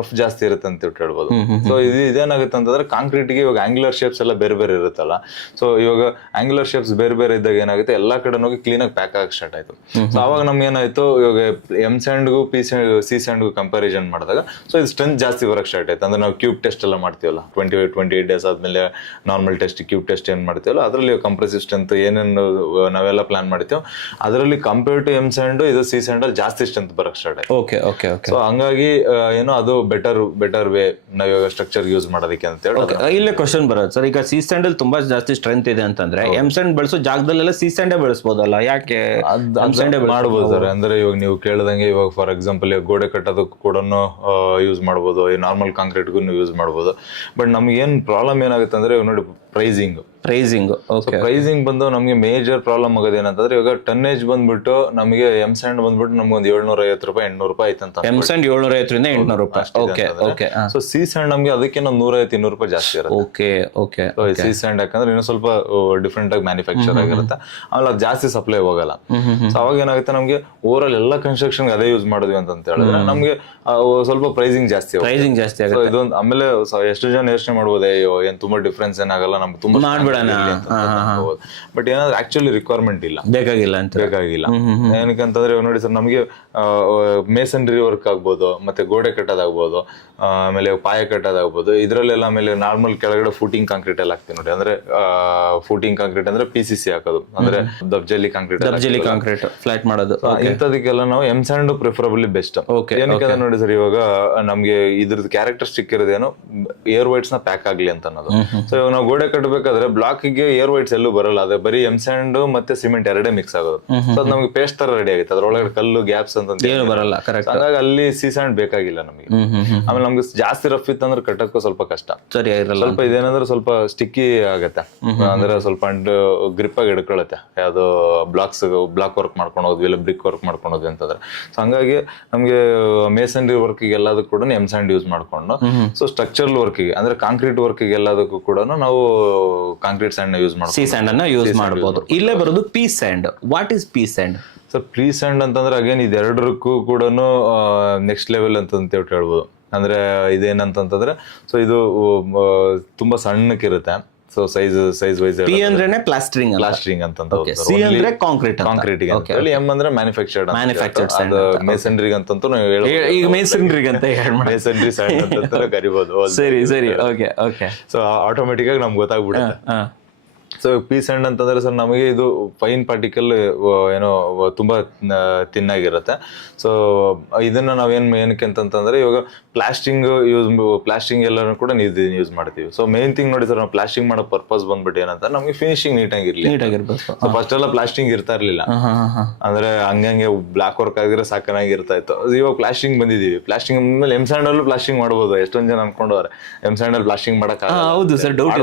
ರಫ್ ಜಾಸ್ತಿ ಇರುತ್ತೆ ಅಂತ ಹೇಳ್ಬೋದು. ಸೊ ಇದೇನಾಗುತ್ತೆ ಅಂತಂದ್ರೆ ಕಾಂಕ್ರೀಟ್ ಗೆ ಇವಾಗ ಆಂಗ್ಯುಲರ್ ಶೇಪ್ಸ್ ಎಲ್ಲ ಬೇರೆ ಬೇರೆ ಇರುತ್ತಲ್ಲ, ಸೊ ಇವಾಗ ಆಂಗ್ಯುಲರ್ ಶೇಪ್ಸ್ ಬೇರೆ ಬೇರೆ ಇದ್ದಾಗ ಏನಾಗುತ್ತೆ ಎಲ್ಲಾ ಕಡೆ ಹೋಗಿ ಕ್ಲೀನ್ ಆಗಿ ಪ್ಯಾಕ್ ಆಗಿ ಸ್ಟಾರ್ಟ್ ಆಯ್ತು. ಸೊ ಅವಾಗ ನಮ್ಗೆ ಏನಾಯ್ತು, ಇವಾಗ ಎಂ ಸ್ಯಾಂಡ್ಗೂ ಸಿ ಸ್ಯಾಂಡ್ಗೂ ಕಂಪ್ಯಾರಿಸನ್ ಮಾಡಿದಾಗ ಸೊ ಇದು ಸ್ಟ್ರೆಂತ್ ಜಾಸ್ತಿ ಬರಕ್ ಸ್ಟಾರ್ಟ್ ಆಯ್ತು. ಅಂದ್ರೆ ನಾವು ಕ್ಯೂಬ್ ಟೆಸ್ಟ್ ಎಲ್ಲ ಮಾಡ್ತೀವಲ್ಲ 28 ಡೇಸ್ ಆದ್ಮೇಲೆ ನಾರ್ಮಲ್ ಟೆಸ್ಟ್ ಕ್ಯೂಬ್ ಟೆಸ್ಟ್ ಏನ್ ಮಾಡ್ತೀವಲ್ಲ ಅದರಲ್ಲಿ ಕಂಪ್ರೆಸಿವ್ ಸ್ಟ್ರೆಂತ್ ಏನೇನು ನಾವೆಲ್ಲ ಪ್ಲಾನ್ ಮಾಡ್ತೀವಿ ಅದರಲ್ಲಿ ಕಂಪೇರ್ ಟು ಎಂ ಸ್ಯಾಂಡ್ ಇದು ಸಿ ಸ್ಯಾಂಡ್ ಅಲ್ಲಿ ಜಾಸ್ತಿ ಸ್ಟ್ರೆಂತ್ ಬರಕ್ ಸ್ಟಾರ್ಟ್ ಆಯ್ತು. ಸೊ ಹಂಗಾಗಿ ಏನೋ ಅದು ಬೆಟರ್ ವೇ ನಾವ್ ಇವಾಗ ಸ್ಟ್ರಕ್ಚರ್ ಯೂಸ್ ಮಾಡೋದಕ್ಕೆ ಅಂತ ಹೇಳಿ ಇಲ್ಲೇ ಕ್ವಶನ್ ಬರೋದು ಸರ್. ಈಗ ಸಿ ಸ್ಯಾಂಡ್ ಅಲ್ಲಿ ತುಂಬಾ ಜಾಸ್ತಿ ಸ್ಟ್ರೆಂತ್ ಇದೆ ಅಂತಂದ್ರೆ ಎಂ ಸ್ಯಾಂಡ್ ಬಳಸೋ ಜಾಗದಲ್ಲೆಲ್ಲ ಸಿ ಸ್ಯಾಂಡೇ ಬಳಸಬಹುದಲ್ಲ, ಯಾಕೆ ಮಾಡ್ಬೋದು ಸರ್? ಅಂದ್ರೆ ಇವಾಗ ನೀವು ಕೇಳ್ದಂಗೆ ಇವಾಗ ಫಾರ್ ಎಕ್ಸಾಂಪಲ್ ಗೋಡೆ ಕಟ್ಟೋದಕ್ಕೂ ಕೂಡ ಯೂಸ್ ಮಾಡ್ಬೋದು, ಈ ನಾರ್ಮಲ್ ಕಾಂಕ್ರೀಟ್ಗೂ ಯೂಸ್ ಮಾಡ್ಬೋದು. ಬಟ್ ನಮ್ಗೆ ಏನ್ ಪ್ರಾಬ್ಲಮ್ ಏನಾಗುತ್ತೆ ಅಂದ್ರೆ ಇವಾಗ ನೋಡಿ ಪ್ರೈಸಿಂಗ್ ಬಂದು ನಮಗೆ ಮೇಜರ್ ಪ್ರಾಬ್ಲಮ್ ಆಗೋದು ಏನಂತಂದ್ರೆ ಇವಾಗ ಟನ್ನೇಜ್ ಬಂದ್ಬಿಟ್ಟು ನಮಗೆ ಎಂ ಸ್ಯಾಂಡ್ ಬಂದ್ಬಿಟ್ಟು ನಮ್ಗೆ ಒಂದು 750 ರೂಪಾಯಿ 800 ರೂಪಾಯಿ ಆಯ್ತಂತ. ಎಂ ಸ್ಯಾಂಡ್ 750 ರಿಂದ 800 ರೂಪಾಯಿ. ಸೊ ಸಿ ಸ್ಯಾಂಡ್ ನಮ್ಗೆ ಅದಕ್ಕೆ 150-200 ರೂಪಾಯಿ ಜಾಸ್ತಿ ಇರುತ್ತೆ. ಸಿ ಸ್ಯಾಂಡ್ ಯಾಕಂದ್ರೆ ಇನ್ನೂ ಸ್ವಲ್ಪ ಡಿಫ್ರೆಂಟ್ ಆಗಿ ಮ್ಯಾನುಫ್ಯಾಕ್ಚರ್ ಆಗಿರುತ್ತೆ, ಆಮೇಲೆ ಅದು ಜಾಸ್ತಿ ಸಪ್ಲೈ ಹೋಗಲ್ಲ. ಸೊ ಅವಾಗ ಏನಾಗುತ್ತೆ ನಮ್ಗೆ ಓವರ್ ಆಲ್ ಎಲ್ಲ ಕನ್ಸ್ಟ್ರಕ್ಷನ್ ಅದೇ ಯೂಸ್ ಮಾಡಿದ್ವಿ ಅಂತ ಹೇಳಿದ್ರೆ ನಮ್ಗೆ ಸ್ವಲ್ಪ ಪ್ರೈಸಿಂಗ್ ಜಾಸ್ತಿ ಆಗುತ್ತೆ. ಇದೊಂದು ಆಮೇಲೆ ಎಷ್ಟು ಜನ ಯೋಚನೆ ಮಾಡ್ಬೋದು, ಏನ್ ತುಂಬಾ ಡಿಫ್ರೆನ್ಸ್ ಏನಾಗಲ್ಲ ನಮ್ಗೆ ತುಂಬಾ ಬಟ್ ಏನಾದ್ರೆ ಆಕ್ಚುಲಿ ರಿಕ್ವೈರ್ಮೆಂಟ್ ಇಲ್ಲ, ಬೇಕಾಗಿಲ್ಲ. ಏನಕ್ಕಂತಂದ್ರೆ ನೋಡಿ ಸರ್ ನಮಗೆ ಮೇಸನ್ರಿ ವರ್ಕ್ ಆಗ್ಬೋದು, ಮತ್ತೆ ಗೋಡೆ ಕಟ್ಟೋದಾಗ್ಬೋದು, ಆಮೇಲೆ ಪಾಯ ಕಟ್ಟೋದಾಗ್ಬೋದು, ಇದ್ರಲ್ಲೆಲ್ಲ ಆಮೇಲೆ ನಾರ್ಮಲ್ ಕೆಳಗಡೆ ಫೂಟಿಂಗ್ ಕಾಂಕ್ರೀಟ್ ಎಲ್ಲ ಹಾಕ್ತೀವಿ ನೋಡಿ. ಅಂದ್ರೆ ಫೂಟಿಂಗ್ ಕಾಂಕ್ರೀಟ್ ಅಂದ್ರೆ PCC ಹಾಕೋದು, ಅಂದ್ರೆ ದಬ್ಜಲ್ಲಿ ಕಾಂಕ್ರೀಟ್ ಫ್ಲಾಟ್ ಮಾಡೋದು, ಇಂಥದಕ್ಕೆಲ್ಲ ನಾವು ಎಂ ಸ್ಯಾಂಡ್ ಪ್ರಿಫರಬಲಿ ಬೆಸ್ಟ್. ಏನಕ್ಕೆ ನೋಡಿ ಸರ್, ಇವಾಗ ನಮ್ಗೆ ಇದ್ರದ್ದು ಕ್ಯಾರೆಕ್ಟರಿಸ್ಟಿಕ್ ಇರೋದೇನು ಏರ್ ವೈಟ್ಸ್ ನ ಪ್ಯಾಕ್ ಆಗ್ಲಿ ಅಂತ ಅನ್ನೋದು. ಸೊ ಇವಾಗ ನಾವು ಗೋಡೆ ಕಟ್ಟಬೇಕಾದ್ರೆ ಬ್ಲಾಕ್ ಗೆ ಏರ್ ವೈಟ್ಸ್ ಎಲ್ಲೂ ಬರಲ್ಲ, ಅದೇ ಬರೀ ಎಂ ಸ್ಯಾಂಡ್ ಮತ್ತೆ ಸಿಮೆಂಟ್ ಎರಡೇ ಮಿಕ್ಸ್ ಆಗೋದು. ಸೊ ಅದು ನಮ್ಗೆ ಪೇಸ್ಟ್ ತರ ರೆಡಿ ಆಗುತ್ತೆ, ಅದ್ರೊಳಗಡೆ ಕಲ್ಲು ಗ್ಯಾಪ್ಸ್ ಅಂತ ಬರಲ್ಲ. ಹಾಗಾಗಿ ಅಲ್ಲಿ ಸಿ ಸ್ಯಾಂಡ್ ಬೇಕಾಗಿಲ್ಲ ನಮಗೆ. ಆಮೇಲೆ ನಮ್ಗೆ ಜಾಸ್ತಿ ರಫ್ ಇತ್ತಂದ್ರೆ ಕಟ್ಟಕ್ಕೂ ಸ್ವಲ್ಪ ಕಷ್ಟ, ಸ್ವಲ್ಪ ಇದೇನಂದ್ರೆ ಸ್ವಲ್ಪ ಸ್ಟಿಕ್ಕಿ ಆಗತ್ತೆ, ಅಂದ್ರೆ ಸ್ವಲ್ಪ ಗ್ರಿಪ್ ಆಗಿ ಹಿಡ್ಕೊಳತ್ತೆ. ಯಾವ್ದು ಬ್ಲಾಕ್ ವರ್ಕ್ ಮಾಡ್ಕೊಂಡು ಹೋದ್ವಿ ಇಲ್ಲ ಬ್ರಿಕ್ ವರ್ಕ್ ಮಾಡ್ಕೊಂಡು ಹೋದ್ವಿ ಅಂತಂದ್ರೆ. ಸೊ ಹಂಗಾಗಿ ನಮ್ಗೆ ಮೇಸನ್ರಿ ವರ್ಕ್ ಎಲ್ಲದಕ್ಕೂ ಕೂಡ ಎಂ ಸ್ಯಾಂಡ್ ಯೂಸ್ ಮಾಡ್ಕೊಂಡು, ಸೊ ಸ್ಟ್ರಕ್ಚರಲ್ ವರ್ಕಿಗೆ ಅಂದ್ರೆ ಕಾಂಕ್ರೀಟ್ ವರ್ಕಿಗೆ ಎಲ್ಲದಕ್ಕೂ ಕೂಡ ನಾವು ಕಾಂಕ್ರೀಟ್ ಸ್ಯಾಂಡ್ ಯೂಸ್ ಮಾಡ್ಬೋದು, ಸಿ ಸ್ಯಾಂಡ್ ಅನ್ನ ಯೂಸ್ ಮಾಡಬಹುದು. ಇಲ್ಲೇ ಬರೋದು P sand. What is P sand? Sir P sand ಅಂತಂದ್ರೆ ಅಗೇನ್ ಇದೆರಡಕ್ಕೂ ಕೂಡ ನೆಕ್ಸ್ಟ್ ಲೆವೆಲ್ ಅಂತ ಹೇಳ್ಬೋದು. ಅಂದ್ರೆ ಇದೇನಂತಂದ್ರೆ ಸೊ ಇದು ತುಂಬಾ ಸಣ್ಣಕ್ಕಿರುತ್ತೆ. ಸೊ ಸೈಜ್ ವೈಸ್ ಪಿ ಅಂದ್ರೇನೆ ಪ್ಲಾಸ್ಟರಿಂಗ್ ಅಂತ, ಸಿ ಅಂದ್ರೆ ಕಾಂಕ್ರೀಟ್ ಗೆ ಎಂ ಅಂದ್ರೆ ಮ್ಯಾನುಫ್ಯಾಕ್ಚರ್ಡ್ ಮೇಸನ್ರಿಗೆ ಅಂತಂತೂ ಈಗ ಮೇಸನ್ರಿಗೆ ಅಂತ ಮೇಸನ್ರಿ ಸ್ಯಾಂಡ್ ಅಂತ ಕರಿಬಹುದು. ಸರಿ ಓಕೆ. ಸೊ ಆಟೋಮೆಟಿಕ್ ಆಗಿ ನಮ್ಗೆ ಗೊತ್ತಾಗ್ಬಿಡುತ್ತೆ. ಸೊ ಪೀ ಸ್ಯಾಂಡ್ ಅಂತಂದ್ರೆ ಸರ್ ನಮಗೆ ಇದು ಫೈನ್ ಪಾರ್ಟಿಕಲ್ ಏನೋ ತುಂಬಾ ತಿನ್ನಾಗಿರುತ್ತೆ. ಸೊ ಇದನ್ನ ಏನಕ್ಕೆ ಅಂತಂದ್ರೆ ಇವಾಗ ಪ್ಲಾಸ್ಟಿಂಗ್ ಎಲ್ಲರೂ ಕೂಡ ಯೂಸ್ ಮಾಡ್ತೀವಿ. ಸೊ ಮೇನ್ ಥಿಂಗ್ ನೋಡಿ ಸರ್, ನಾವು ಪ್ಲಾಸ್ಟಿಂಗ್ ಮಾಡೋ ಪರ್ಪಸ್ ಬಂದ್ಬಿಟ್ಟು ಏನಂತ ನಮಗೆ ಫಿನಿಶಿಂಗ್ ನೀಟಾಗಿರ್ಬೇಕು. ಸೊ ಫಸ್ಟ್ ಎಲ್ಲ ಪ್ಲಾಸ್ಟಿಂಗ್ ಇರ್ತಾ ಇರ್ಲಿಲ್ಲ, ಅಂದ್ರೆ ಹಂಗಂಗೆ ಬ್ಲಾಕ್ ವರ್ಕ್ ಆಗಿದ್ರೆ ಸಾಕನಾಗಿರ್ತಾ ಇತ್ತು. ಇವಾಗ ಪ್ಲಾಸ್ಟಿಂಗ್ ಬಂದಿದೀವಿ, ಪ್ಲಾಸ್ಟಿಂಗ್ ಮೇಲೆ ಎಂ ಸ್ಯಾಂಡ್ ಅಲ್ಲೂ ಪ್ಲಾಸ್ಟಿಂಗ್ ಮಾಡಬಹುದು. ಎಷ್ಟೊಂದ್ ಜನ ಅನ್ಕೊಂಡವ್ರೆ ಎಂ ಸ್ಯಾಂಡ್ ಅಲ್ಲಿ ಪ್ಲಾಸ್ಟಿಂಗ್ ಮಾಡಕ್. ಹೌದು ಸರ್, ಡೌಟ್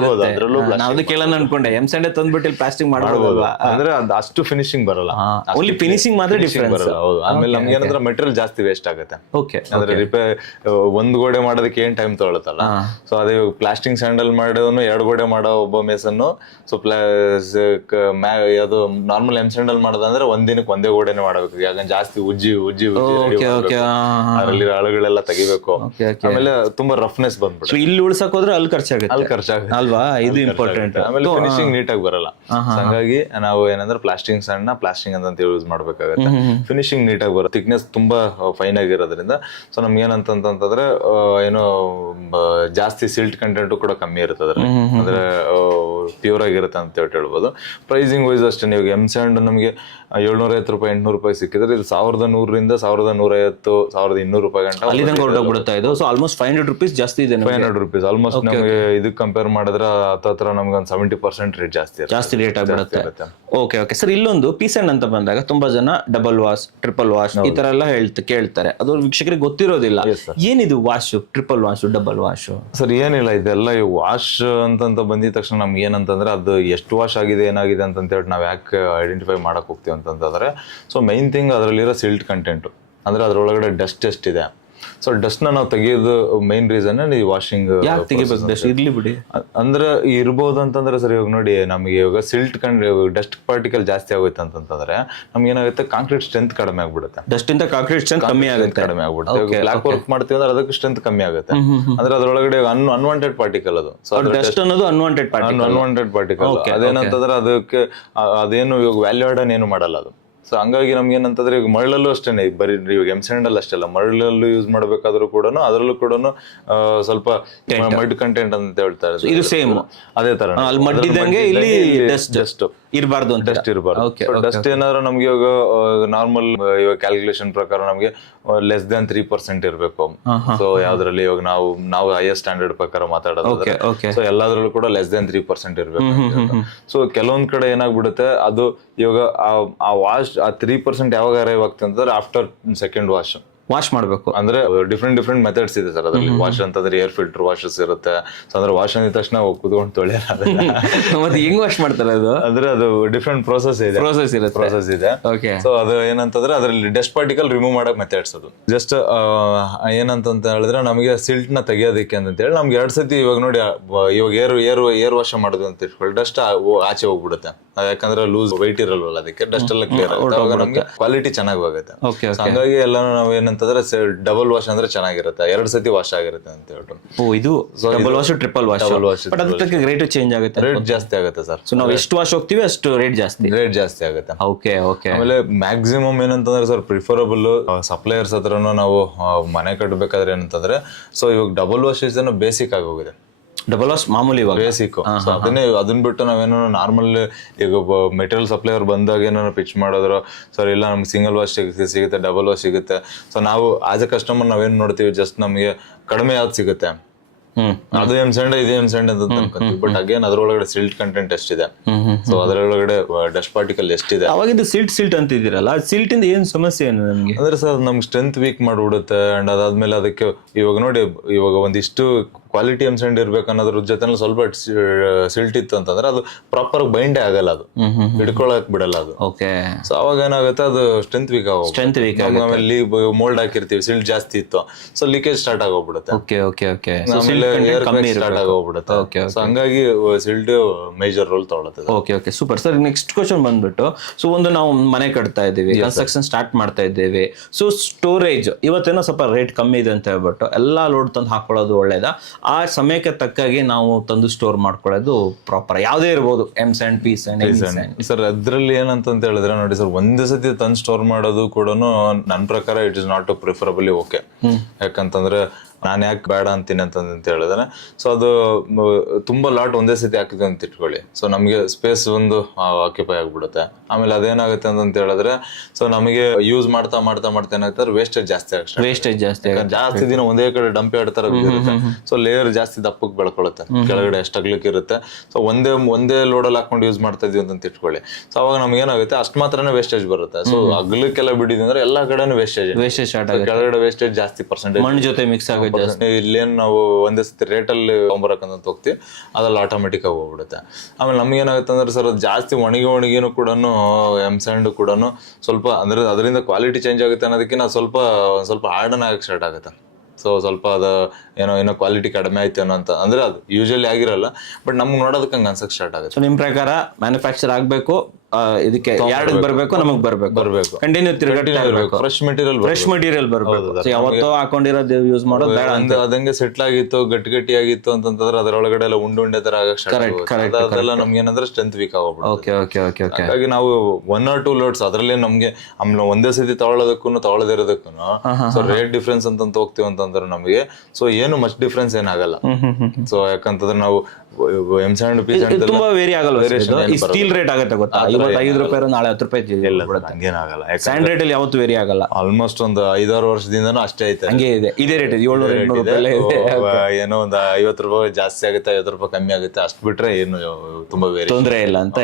ಅನ್ಕೊಂಡೆ ಎಂ ಸ್ಯಾಂಡ್ ತಂದ್ಬಿಟ್ಟು ಪ್ಲಾಸ್ಟಿಂಗ್ ಮಾಡಬಹುದು ಅಂದ್ರೆ ಅಷ್ಟು ಫಿನಿಶಿಂಗ್ ಬರಲ್ಲ, ಓನ್ಲಿ ಫಿನಿಶಿಂಗ್ ಮಾತ್ರ ಡಿಫರೆನ್ಸ್ ಬರಲ್ಲ. ಹೌದು. ಆಮೇಲೆ ನಮ್ಗೆ ಏನಂದ್ರೆ ಮೆಟೀರಿಯಲ್ ಜಾಸ್ತಿ ವೇಸ್ಟ್ ಆಗುತ್ತೆ. ಅಂದ್ರೆ ಒಂದ್ ಗೋಡೆ ಮಾಡೋದಕ್ಕೆ ಏನ್ ಟೈಮ್ ತಗೊಳುತ್ತಲ್ಲ. ಸೊ ಅದೇ ಪ್ಲಾಸ್ಟಿಂಗ್ ಸ್ಯಾಂಡಲ್ ಮಾಡೋನು 2 ಗೋಡೆ ಮಾಡೋ ಒಬ್ಬ ಮೇಸನ್ನು, ಸೊ ಅದು ನಾರ್ಮಲ್ ಎಂ ಸ್ಯಾಂಡಲ್ ಮಾಡೋದಂದ್ರೆ ಒಂದಿನಕ್ಕೆ ಒಂದೇ ಗೋಡೆನೆ ಮಾಡಬೇಕು. ಯಾಕಂದ್ರೆ ಜಾಸ್ತಿ ಉಜ್ಜಿ ಅದರಲ್ಲಿ ಆಳುಗಳೆಲ್ಲ ತೆಗಿಬೇಕು. ಆಮೇಲೆ ತುಂಬಾ ರಫ್ನೆಸ್ ಬಂದ್ಬಿಟ್ಟು ಇಲ್ಲಿ ಉಳ್ಸಕ್ ಹೋದ್ರೆ ಅಲ್ಲಿ ಖರ್ಚಾಗುತ್ತೆ ಅಲ್ವಾ? ಇದು ಇಂಪಾರ್ಟೆಂಟ್. ಆಮೇಲೆ ಫಿನಿಶಿಂಗ್ ನೀಟಾಗಿ ಬರಲ್ಲ. ಹಂಗಾಗಿ ನಾವು ಏನಂದ್ರೆ ಪ್ಲಾಸ್ಟಿಂಗ್ ಸ್ಯಾಂಡ್ ನ ಪ್ಲಾಸ್ಟಿಂಗ್ ಅಂತ ಯೂಸ್ ಮಾಡ್ಬೇಕಾಗತ್ತೆ. ಫಿನಿಶಿಂಗ್ ನೀಟಾಗಿ ಬರುತ್ತೆ, ಥಿಕ್ನೆಸ್ ತುಂಬಾ ಫೈನ್ ಆಗಿರೋದ್ರಿಂದ. ಸೊ ನಮ್ಗೆ ಏನಂತಂದ್ರೆ ಏನೋ ಜಾಸ್ತಿ ಸಿಲ್ಟ್ ಕಂಟೆಂಟ್ ಕೂಡ ಕಮ್ಮಿ ಇರ್ತದೆ, ಅಂದ್ರೆ ಪ್ಯೂರ್ ಆಗಿರುತ್ತೆ ಅಂತ ಹೇಳ್ಬೋದು. ಪ್ರೈಸಿಂಗ್ ವೈಸ್ ಅಷ್ಟೇ, ನೀವು ಎಂ ಸ್ಯಾಂಡ್ ನಮಗೆ 750 ರೂಪಾಯಿ 800 ರೂಪಾಯಿ ಸಿಕ್ಕಿದ್ರೆ ಇದು 1100 ರಿಂದ 1150 1200 ರೂಪಾಯಿ ಗಂಟ ಹೊರಟೋಗ್ಬಿಡುತ್ತೆ. ಇದು ಸೊ ಆಲ್ಮೋಸ್ಟ್ 500 ರೂಪೀಸ್ ಜಾಸ್ತಿ ಇದೆ. 500 ರೂಪೀಸ್ ಆಲ್ಮೋಸ್ಟ್ ನಮಗೆ ಇದಕ್ಕೆ ಕಂಪೇರ್ ಮಾಡಿದ್ರೆ ಹತ್ರ ನಮ್ಗೆ ಒಂದು 70% ರೇಟ್ ಜಾಸ್ತಿ ರೇಟ್ ಆಗಿಬಿಡುತ್ತೆ. ಓಕೆ ಸರ್, ಇಲ್ಲೊಂದು ಪೀ ಸ್ಯಾಂಡ್ ಅಂತ ಬಂದಾಗ ತುಂಬಾ ಜನ ಡಬಲ್ ವಾಶ್, ಟ್ರಿಪಲ್ ವಾಶ್ ಈ ತರ ಎಲ್ಲ ಕೇಳ್ತಾರೆ. ಅದು ವೀಕ್ಷಕರಿಗೆ ಗೊತ್ತಿರೋದಿಲ್ಲ. ಏನಿದು wash, triple wash, double wash? Sir ಏನಿಲ್ಲ, ಇದೆಲ್ಲ ವಾಶ್ ಅಂತ ಬಂದಿದ ತಕ್ಷಣ ನಮ್ಗೆ ಏನಂತಂದ್ರೆ ಅದು ಎಷ್ಟು ವಾಶ್ ಆಗಿದೆ ಏನಾಗಿದೆ ಅಂತ ಹೇಳಿ ನಾವ್ ಯಾಕೆ ಐಡೆಂಟಿಫೈ ಮಾಡಕ್ ಹೋಗ್ತೀವಿ ಅಂತಂದ್ರೆ, ಸೊ ಮೈನ್ ಥಿಂಗ್ ಅದರಲ್ಲಿರೋ ಸಿಲ್ಟ್ ಕಂಟೆಂಟ್, ಅಂದ್ರೆ ಅದ್ರೊಳಗಡೆ ಡಸ್ಟ್ ಎಷ್ಟಿದೆ. ಸೊ ಡಸ್ಟ್ ನಾವು ತೆಗಿಯೋದು ಮೈನ್ ರೀಸನ್ ಈ ವಾಷಿಂಗ್. ಯಾಕೆ ತೆಗಿಬೇಕು ಡಸ್ಟ್? ಇರ್ಲಿ ಬಿಡಿ. ಅಂದ್ರೆ ಇರ್ಬೋದು ಅಂತಂದ್ರೆ ಸರ್, ಇವಾಗ ನೋಡಿ ನಮಗೆ ಇವಾಗ ಸಿಲ್ಟ್ ಡಸ್ಟ್ ಪಾರ್ಟಿಕಲ್ ಜಾಸ್ತಿ ಆಗೋಯ್ತು ಅಂತಂದ್ರೆ ನಮ್ಗೆ ಏನಾಗುತ್ತೆ, ಕಾಂಕ್ರೀಟ್ ಸ್ಟ್ರೆಂತ್ ಕಡಿಮೆ ಆಗ್ಬಿಡುತ್ತೆ. ಡಸ್ಟ್ ಇಂದ ಕಾಂಕ್ರೀಟ್ ಸ್ಟ್ರೆಂತ್ ಕಮ್ಮಿ ಆಗುತ್ತೆ. ಕಡಿಮೆ ಆಗ್ಬಿಡುತ್ತೆ. ಬ್ಲಾಕ್ ವರ್ಕ್ ಮಾಡ್ತೀವಿ ಅಂದ್ರೆ ಅದಕ್ಕೆ ಸ್ಟ್ರೆಂತ್ ಕಮ್ಮಿ ಆಗುತ್ತೆ. ಅಂದ್ರೆ ಅದ್ರೊಳಗಡೆ ಅನ್ವಾಂಟೆಡ್ ಪಾರ್ಟಿಕಲ್ ಅದು. ಸೊ ಡಸ್ಟ್ ಅನ್ನೋದು ಅನ್ವಾಂಟೆಡ್ ಪಾರ್ಟಿಕಲ್ ಅದೇನಂತಂದ್ರೆ ಅದಕ್ಕೆ ಅದೇನು ಇವಾಗ ವ್ಯಾಲ್ಯೂ ಆಡ್ ಏನು ಮಾಡಲ್ಲ ಅದು. ಸೊ ಹಂಗಾಗಿ ನಮ್ಗೆ ಏನಂತಂದ್ರೆ ಈಗ ಮರಳಲ್ಲೂ ಅಷ್ಟೇನೆ, ಬರೀ ಇವಾಗ ಎಮ್ಸ್ಯಾಂಡಲ್ ಅಷ್ಟೇ ಅಲ್ಲ, ಮರಳಲ್ಲೂ ಯೂಸ್ ಮಾಡ್ಬೇಕಾದ್ರೂ ಕೂಡ ಅದರಲ್ಲೂ ಕೂಡ ಸ್ವಲ್ಪ ಮಡ್ ಕಂಟೆಂಟ್ ಅಂತ ಹೇಳ್ತಾರೆ. ಇದು ಸೇಮ್ ಅದೇ ತರ ಅಲ್ಲಿ ಮಡ್ಡಿದಂಗೆ ಇಲ್ಲಿ ಡಸ್ಟ್ ಇರಬಾರ್ದು ಅಂತ. ಡಸ್ಟ್ ಇರಬಾರ್ದು. ಡಸ್ಟ್ ಏನಾದ್ರು ನಮ್ಗೆ ಇವಾಗ ನಾರ್ಮಲ್ ಇವಾಗ ಕ್ಯಾಲ್ಕುಲೇಷನ್ ಪ್ರಕಾರ ನಮ್ಗೆ ಲೆಸ್ ದನ್ 3% ಇರಬೇಕು. ಸೊ ಯಾವ್ದ್ರಲ್ಲಿ ಇವಾಗ ನಾವು ಹೈಯರ್ ಸ್ಟ್ಯಾಂಡರ್ಡ್ ಪ್ರಕಾರ ಮಾತಾಡೋದಾದ್ರೆ ಸೊ ಎಲ್ಲಾದ್ರಲ್ಲೂ ಕೂಡ ಲೆಸ್ ದನ್ 3% ಇರ್ಬೇಕು. ಸೊ ಕೆಲವೊಂದ್ ಕಡೆ ಏನಾಗ್ಬಿಡುತ್ತೆ, ಅದು ಇವಾಗ ಆ ವಾಶ್ ಆ 3% ಯಾವಾಗ ಅರೈವ್ ಆಗ್ತದೆ ಅಂತಂದ್ರೆ ಆಫ್ಟರ್ ಸೆಕೆಂಡ್ ವಾಶ್ ಮಾಡ್ಬೇಕು. ಅಂದ್ರೆ ಡಿಫ್ರೆಂಟ್ ಮೆಥಡ್ಸ್ ಇದೆ ಸರ್ ಅದರಲ್ಲಿ. ವಾಶ್ ಅಂತಂದ್ರೆ ಏರ್ ಫಿಲ್ಟರ್ ವಾಶಸ್ ಇರುತ್ತೆ. ಸೊ ಅಂದ್ರೆ ವಾಶ್ ಅಂದ ತಕ್ಷಣ ಕುತ್ಕೊಂಡು ತೊಳೆಯಲ್ಲ. ಮತ್ತೆ ಹೆಂಗ್ ವಾಶ್ ಮಾಡ್ತಾರೆ ಅದು? ಅಂದ್ರೆ ಅದು ಡಿಫ್ರೆಂಟ್ ಪ್ರೋಸೆಸ್ ಇದೆ. ಸೊ ಅದು ಏನಂತಂದ್ರೆ ಅದ್ರಲ್ಲಿ ಡಸ್ಟ್ ಪಾರ್ಟಿಕಲ್ ರಿಮೂವ್ ಮಾಡಕ್ ಮೆಥಡ್ಸ್ ಅದು. ಜಸ್ಟ್ ಏನಂತ ಹೇಳಿದ್ರೆ ನಮಗೆ ಸಿಲ್ಟ್ ನ ತೆಗಿಯೋದಕ್ಕೆ ಅಂತ ಹೇಳಿ ನಮ್ಗೆ 2 ಸತಿ ಇವಾಗ ನೋಡಿ ಇವಾಗ ಏರ್ ವಾಶ್ ಮಾಡೋದು ಅಂತ ಇಟ್ಕೊಳ್ಳಿ, ಡಸ್ಟ್ ಆಚೆ ಹೋಗ್ಬಿಡುತ್ತೆ. ಯಾಕಂದ್ರೆ ಲೂಸ್ ವೈಟ್ ಇರಲ್ವಲ್ಲ, ಅದಕ್ಕೆ ಡಸ್ಟ್ ಎಲ್ಲ ಕ್ಲಿಯರ್ ಆಗುತ್ತೆ. ಅವಾಗ ನಮ್ಗೆ ಕ್ವಾಲಿಟಿ ಚೆನ್ನಾಗಿ ಹೋಗುತ್ತೆ. ಹಂಗಾಗಿ ಎಲ್ಲ ನಾವು ಏನಂತಂದ್ರೆ ಡಬಲ್ ವಾಶ್ ಅಂದ್ರೆ ಚೆನ್ನಾಗಿರುತ್ತೆ, 2 ಸತಿ ವಾಶ್ ಆಗಿರುತ್ತೆ ಅಂತ ಹೇಳ್ಬಿಟ್ಟು. ಇದು double wash triple wash. But ಅದಕ್ಕೆ ರೇಟ್ ಚೇಂಜ್ ಆಗುತ್ತೆ, ರೇಟ್ ಜಾಸ್ತಿ ಆಗುತ್ತೆ ಸರ್. ಸೊ ನಾವು ಎಷ್ಟು ವಾಶ್ ಹೋಗ್ತೀವಿ ಅಷ್ಟು ರೇಟ್ ಜಾಸ್ತಿ ಆಗುತ್ತೆ. ಓಕೆ. ಆಮೇಲೆ ಮ್ಯಾಕ್ಸಿಮಮ್ ಏನಂತಂದ್ರೆ ಸರ್, ಪ್ರಿಫರಬಲ್ ಸಪ್ಲೈಯರ್ಸ್ ಹತ್ರನು ನಾವು ಮನೆ ಕಟ್ಟಬೇಕಾದ್ರೆ ಏನಂತಂದ್ರೆ, ಸೊ ಇವಾಗ ಡಬಲ್ ವಾಶ್ ಇಸ್ ಬೇಸಿಕ್ ಆಗಿ ಹೋಗಿದೆ. ಡಬಲ್ ವಾಶ್ ಮಾಮೂಲಿ ಬೇಸಿಕ್. ಅದನ್ನ ಬಿಟ್ಟು ನಾವೇನೋ ನಾರ್ಮಲ್ ಈಗ ಮೆಟೀರಿಯಲ್ ಸಪ್ಲೈಯರ್ ಬಂದಾಗ ಏನೋ ಪಿಚ್ ಮಾಡಿದ್ರು, ಸರ್ ಇಲ್ಲ ನಮ್ಗೆ ಸಿಂಗಲ್ ವಾಶ್ ಸಿಗುತ್ತೆ, ಡಬಲ್ ವಾಶ್ ಸಿಗುತ್ತೆ. ಸೊ ನಾವು ಆಸ್ ಎ ಕಸ್ಟಮರ್ ನಾವೇನ್ ನೋಡ್ತೀವಿ, ಜಸ್ಟ್ ನಮಗೆ ಕಡಿಮೆ ಯಾವ್ದು ಸಿಗುತ್ತೆ ಅದು ಎಮ್ಸ್ಯಾಂಡ್ ಇದು ಎಮ್ಸ್ಯಾಂಡ್ ಅಂತ ಅನ್ಕೊಂತೀವಿ. ಬಟ್ ಅಗೇನ್ ಅದ್ರೊಳಗಡೆ ಸಿಲ್ಟ್ ಕಂಟೆಂಟ್ ಎಷ್ಟಿದೆ, ಸೊ ಅದರೊಳಗಡೆ ಡಸ್ಟ್ ಪಾರ್ಟಿಕಲ್ ಎಷ್ಟಿದೆ. ಅವಾಗ ಇದು ಸಿಲ್ಟ್ ಅಂತಿದ್ದೀರಲ್ಲ, ಸಿಲ್ಟ್ ಇಂದ ಏನ್ ಸಮಸ್ಯೆ ಏನು ನಮ್ಗೆ? ಅಂದ್ರೆ ಸರ್ ನಮ್ಗೆ ಸ್ಟ್ರೆಂತ್ ವೀಕ್ ಮಾಡ್ಬಿಡುತ್ತೆ. ಅಂಡ್ ಅದಾದ್ಮೇಲೆ ಅದಕ್ಕೆ ಇವಾಗ ನೋಡಿ, ಇವಾಗ ಒಂದಿಷ್ಟು ಕ್ವಾಲಿಟಿ ಎಮ್ಸ್ಯಾಂಡ್ ಇರ್ಬೇಕು ಅನ್ನೋದ್ರ ಜೊತೆ ಸ್ವಲ್ಪ ಸಿಲ್ಟ್ ಇತ್ತು ಅಂತಂದ್ರೆ ಅದು ಪ್ರಾಪರ್ ಬೈಂಡೇ ಆಗಲ್ಲ, ಅದು ಹಿಡ್ಕೊಳಕ್ ಬಿಡಲ್ಲ ಅದು. ಸೊ ಅವಾಗ ಏನಾಗುತ್ತೆ, ಅದು ಸ್ಟ್ರೆಂತ್ ವೀಕ್ ಆಗೋಗ್ಬಿಡುತ್ತೆ. ಆಮೇಲೆ ಮೋಲ್ಡ್ ಹಾಕಿರ್ತೀವಿ, ಸಿಲ್ಟ್ ಜಾಸ್ತಿ ಇತ್ತು, ಸೊ ಲೀಕೇಜ್ ಸ್ಟಾರ್ಟ್ ಆಗೋಗ್ಬಿಡುತ್ತೆ. ಆಮೇಲೆ ಸ್ಟಾರ್ಟ್ ಆಗೋಗ್ಬಿಡುತ್ತೆ. ಸೊ ಹಂಗಾಗಿ ಸಿಲ್ಟ್ ಮೇಜರ್ ರೋಲ್ ತಗೊಳುತ್ತೆ. Okay super sir. Next question ಬಂದ್ಬಿಟ್ಟು, ಸೊ ಒಂದು ನಾವು ಮನೆ ಕಟ್ತಾ ಇದ್ದೀವಿ, ಕನ್ಸ್ಟ್ರಕ್ಷನ್ ಸ್ಟಾರ್ಟ್ ಮಾಡ್ತಾ ಇದ್ದೇವೆ. ಸೊ ಸ್ಟೋರೇಜ್ ಇವತ್ತೇನೋ ಸ್ವಲ್ಪ ರೇಟ್ ಕಮ್ಮಿ ಇದೆ ಅಂತ ಹೇಳ್ಬಿಟ್ಟು ಎಲ್ಲಾ ಲೋಡ್ ತಂದು ಹಾಕೊಳ್ಳೋದು ಒಳ್ಳೇದಾ? ಆ ಸಮಯಕ್ಕೆ ತಕ್ಕಾಗಿ ನಾವು ತಂದು ಸ್ಟೋರ್ ಮಾಡ್ಕೊಳ್ಳೋದು ಪ್ರಾಪರ್? ಯಾವ್ದೇ ಇರ್ಬೋದು, ಎಮ್ಸ್ಯಾಂಡ್, ಪಿ ಸ್ಯಾಂಡ್. ಸರ್ ಅದ್ರಲ್ಲಿ ಏನಂತ ಹೇಳಿದ್ರೆ ನೋಡಿ ಸರ್, ಒಂದೇ ಸತಿ ತಂದು ಸ್ಟೋರ್ ಮಾಡೋದು ಕೂಡ ನನ್ನ ಪ್ರಕಾರ it is not preferably okay. ಯಾಕಂತಂದ್ರೆ ನಾನು ಯಾಕೆ ಬೇಡ ಅಂತೀನಿ ಅಂತ ಹೇಳಿದ್ರೆ, ಸೊ ಅದು ತುಂಬಾ ಲಾಟ್ ಒಂದೇ ಸತಿ ಹಾಕಿದ್ವಿ ಅಂತ ಇಟ್ಕೊಳ್ಳಿ, ಸೊ ನಮಗೆ ಸ್ಪೇಸ್ ಒಂದು ಆಕ್ಯುಪೈ ಆಗ್ಬಿಡುತ್ತೆ. ಆಮೇಲೆ ಅದೇನಾಗುತ್ತೆ ಅಂತ ಹೇಳಿದ್ರೆ, ಸೊ ನಮಗೆ ಯೂಸ್ ಮಾಡ್ತಾ ಏನಾಗ್ತಾರೆ, ವೇಸ್ಟೇಜ್ ಜಾಸ್ತಿ ದಿನ ಒಂದೇ ಕಡೆ ಡಂಪ್ ಆಡ್ತಾರೆ. ಸೊ ಲೇಯರ್ ಜಾಸ್ತಿ ದಪ್ಪಕ್ಕೆ ಬೆಳ್ಕೊಳ್ಳುತ್ತೆ, ಕೆಳಗಡೆ ಎಷ್ಟು ಅಗ್ಲಿಕ್ಕೆ ಇರುತ್ತೆ. ಸೊ ಒಂದೇ ಲೋಡಲ್ಲಿ ಹಾಕೊಂಡು ಯೂಸ್ ಮಾಡ್ತಾ ಇದೀವಿ ಅಂತ ಇಟ್ಕೊಳ್ಳಿ, ಸೊ ಅವಾಗ ನಮ್ಗೆ ಏನಾಗುತ್ತೆ, ಅಷ್ಟು ಮಾತ್ರನೇ ವೇಸ್ಟೇಜ್ ಬರುತ್ತೆ. ಸೊ ಅಗ್ಲಕ್ಕೆಲ್ಲ ಬಿಡಿದ್ವಿ ಅಂದ್ರೆ ಎಲ್ಲಾ ಕಡೆನೂ ವೇಸ್ಟೇಜ್, ಕೆಳಗಡೆ ವೇಸ್ಟೇಜ್ ಜಾಸ್ತಿ ಪರ್ಸೆಂಟೇಜ್ ಮಣ್ಣು ಜೊತೆ ಮಿಕ್ಸ್ ಆಗುತ್ತೆ. ಇಲ್ಲೇನು ನಾವು ಒಂದೇ ಸತಿ ರೇಟಲ್ಲಿ ತೊಗೊಂಬರಕಂತ ಹೋಗ್ತೀವಿ, ಅದ್ರಲ್ಲಿ ಆಟೋಮೆಟಿಕ್ ಆಗಿ ಹೋಗ್ಬಿಡುತ್ತೆ. ಆಮೇಲೆ ನಮ್ಗೆ ಏನಾಗುತ್ತೆ ಅಂದ್ರೆ ಸರ್, ಅದು ಜಾಸ್ತಿ ಒಣಗಿನೂ ಕೂಡ ಎಮ್ಸ್ಯಾಂಡ್ ಕೂಡ ಸ್ವಲ್ಪ ಅಂದ್ರೆ ಅದರಿಂದ ಕ್ವಾಲಿಟಿ ಚೇಂಜ್ ಆಗುತ್ತೆ ಅನ್ನೋದಕ್ಕಿಂತ ಸ್ವಲ್ಪ ಹಾರ್ಡನ್ ಆಗಕ್ಕೆ ಸ್ಟಾರ್ಟ್ ಆಗುತ್ತೆ. ಸೊ ಸ್ವಲ್ಪ ಅದು ಏನೋ ಕ್ವಾಲಿಟಿ ಕಡಿಮೆ ಆಯ್ತು ಅನ್ನೋ ಅಂತ ಅಂದ್ರೆ ಅದು ಯೂಶಲಿ ಆಗಿರಲ್ಲ, ಬಟ್ ನಮ್ಗೆ ನೋಡೋದಕ್ಕೆ ಹಂಗೆ ಅನ್ಸಕ್ ಸ್ಟಾರ್ಟ್ ಆಗುತ್ತೆ. ನಿಮ್ ಪ್ರಕಾರ ಮ್ಯಾನುಫ್ಯಾಕ್ಚರ್ ಆಗ್ಬೇಕು, ಇದಕ್ಕೆ ಯಾರ್ಡ್ ಬರ್ಬೇಕು, ನಮಗ್ ಬರ್ಬೇಕು, ಕಂಟಿನ್ಯೂ ತಿರುಗಾಟ, ಫ್ರೆಶ್ ಮೆಟೀರಿಯಲ್ ಬರ್ಬೇಕು. ಯಾವತ್ತೋ ಹಾಕೊಂಡಿರೋದು ಯೂಸ್ ಮಾಡೋದು ಬೇಡ. ಅದಂಗೆ ಸೆಟ್ಲ್ ಆಗಿತ್ತು, ಗಟ್ಟಿ ಆಗಿತ್ತು ಅಂತಂದ್ರೆ ಅದರೊಳಗಡೆ ಎಲ್ಲ ಉಂಡೆ ತರ ಆಗಕ್ಕೆ ಸ್ಟಾರ್ಟ್ ಆಗುತ್ತೆ. ಅದೆಲ್ಲ ನಮ್ಗೆ ಏನಂದ್ರೆ ಸ್ಟ್ರೆಂತ್ ವೀಕ್ ಆಗ್ಬಿಡುತ್ತೆ. ಹಾಗಾಗಿ ನಾವು 1 or 2 ಲೋಡ್ಸ್ ಅದ್ರಲ್ಲಿ ನಮ್ಗೆ ಆಮೇಲೆ ಒಂದೇ ಸತಿ ತಗೊಳ್ಳೋದಿರೋದಕ್ಕೂ ಸೊ ರೇಟ್ ಡಿಫ್ರೆನ್ಸ್ ಅಂತ ಹೋಗ್ತೀವಿ ಅಂತಂದ್ರೆ ನಮಗೆ ಸೊ ಏನು ಮಚ್ ಡಿಫ್ರೆನ್ಸ್ ಏನಾಗಲ್ಲ. ಸೊ ಯಾಕಂತಂದ್ರೆ ನಾವು ಎಮ್ಸ್ಯಾಂಡ್ ಪಿ ತುಂಬಾ ವೇರಿ ಆಗಲ್ಲ. ಸ್ಟೀಲ್ ರೇಟ್ ಆಗುತ್ತೆ ಗೊತ್ತಾ, ಇವತ್ತು 5 ರೂಪಾಯಿ ನಾಳೆ 10 ರೂಪಾಯಿ ಹಂಗೇನಾಗಲ್ಲ. ಸ್ಯಾಂಡ್ ರೇಟ್ ಅಲ್ಲಿ ಯಾವತ್ತು ವೇರಿ ಆಗಲ್ಲ. ಆಲ್ಮೋಸ್ಟ್ ಒಂದು 5-6 ವರ್ಷದಿಂದನೂ ಅಷ್ಟೇ ಐತೆ, ಹಂಗೆ ಇದೆ. ಇದೇ ರೇಟ್ 700 ಏನೋ ಒಂದು 50 ರೂಪಾಯಿ ಜಾಸ್ತಿ ಆಗುತ್ತೆ, 50 ರೂಪಾಯಿ ಕಮ್ಮಿ ಆಗುತ್ತೆ, ಅಷ್ಟು ಬಿಟ್ರೆ ಏನು ತುಂಬಾ ವೇರಿ ತೊಂದರೆ ಇಲ್ಲ ಅಂತ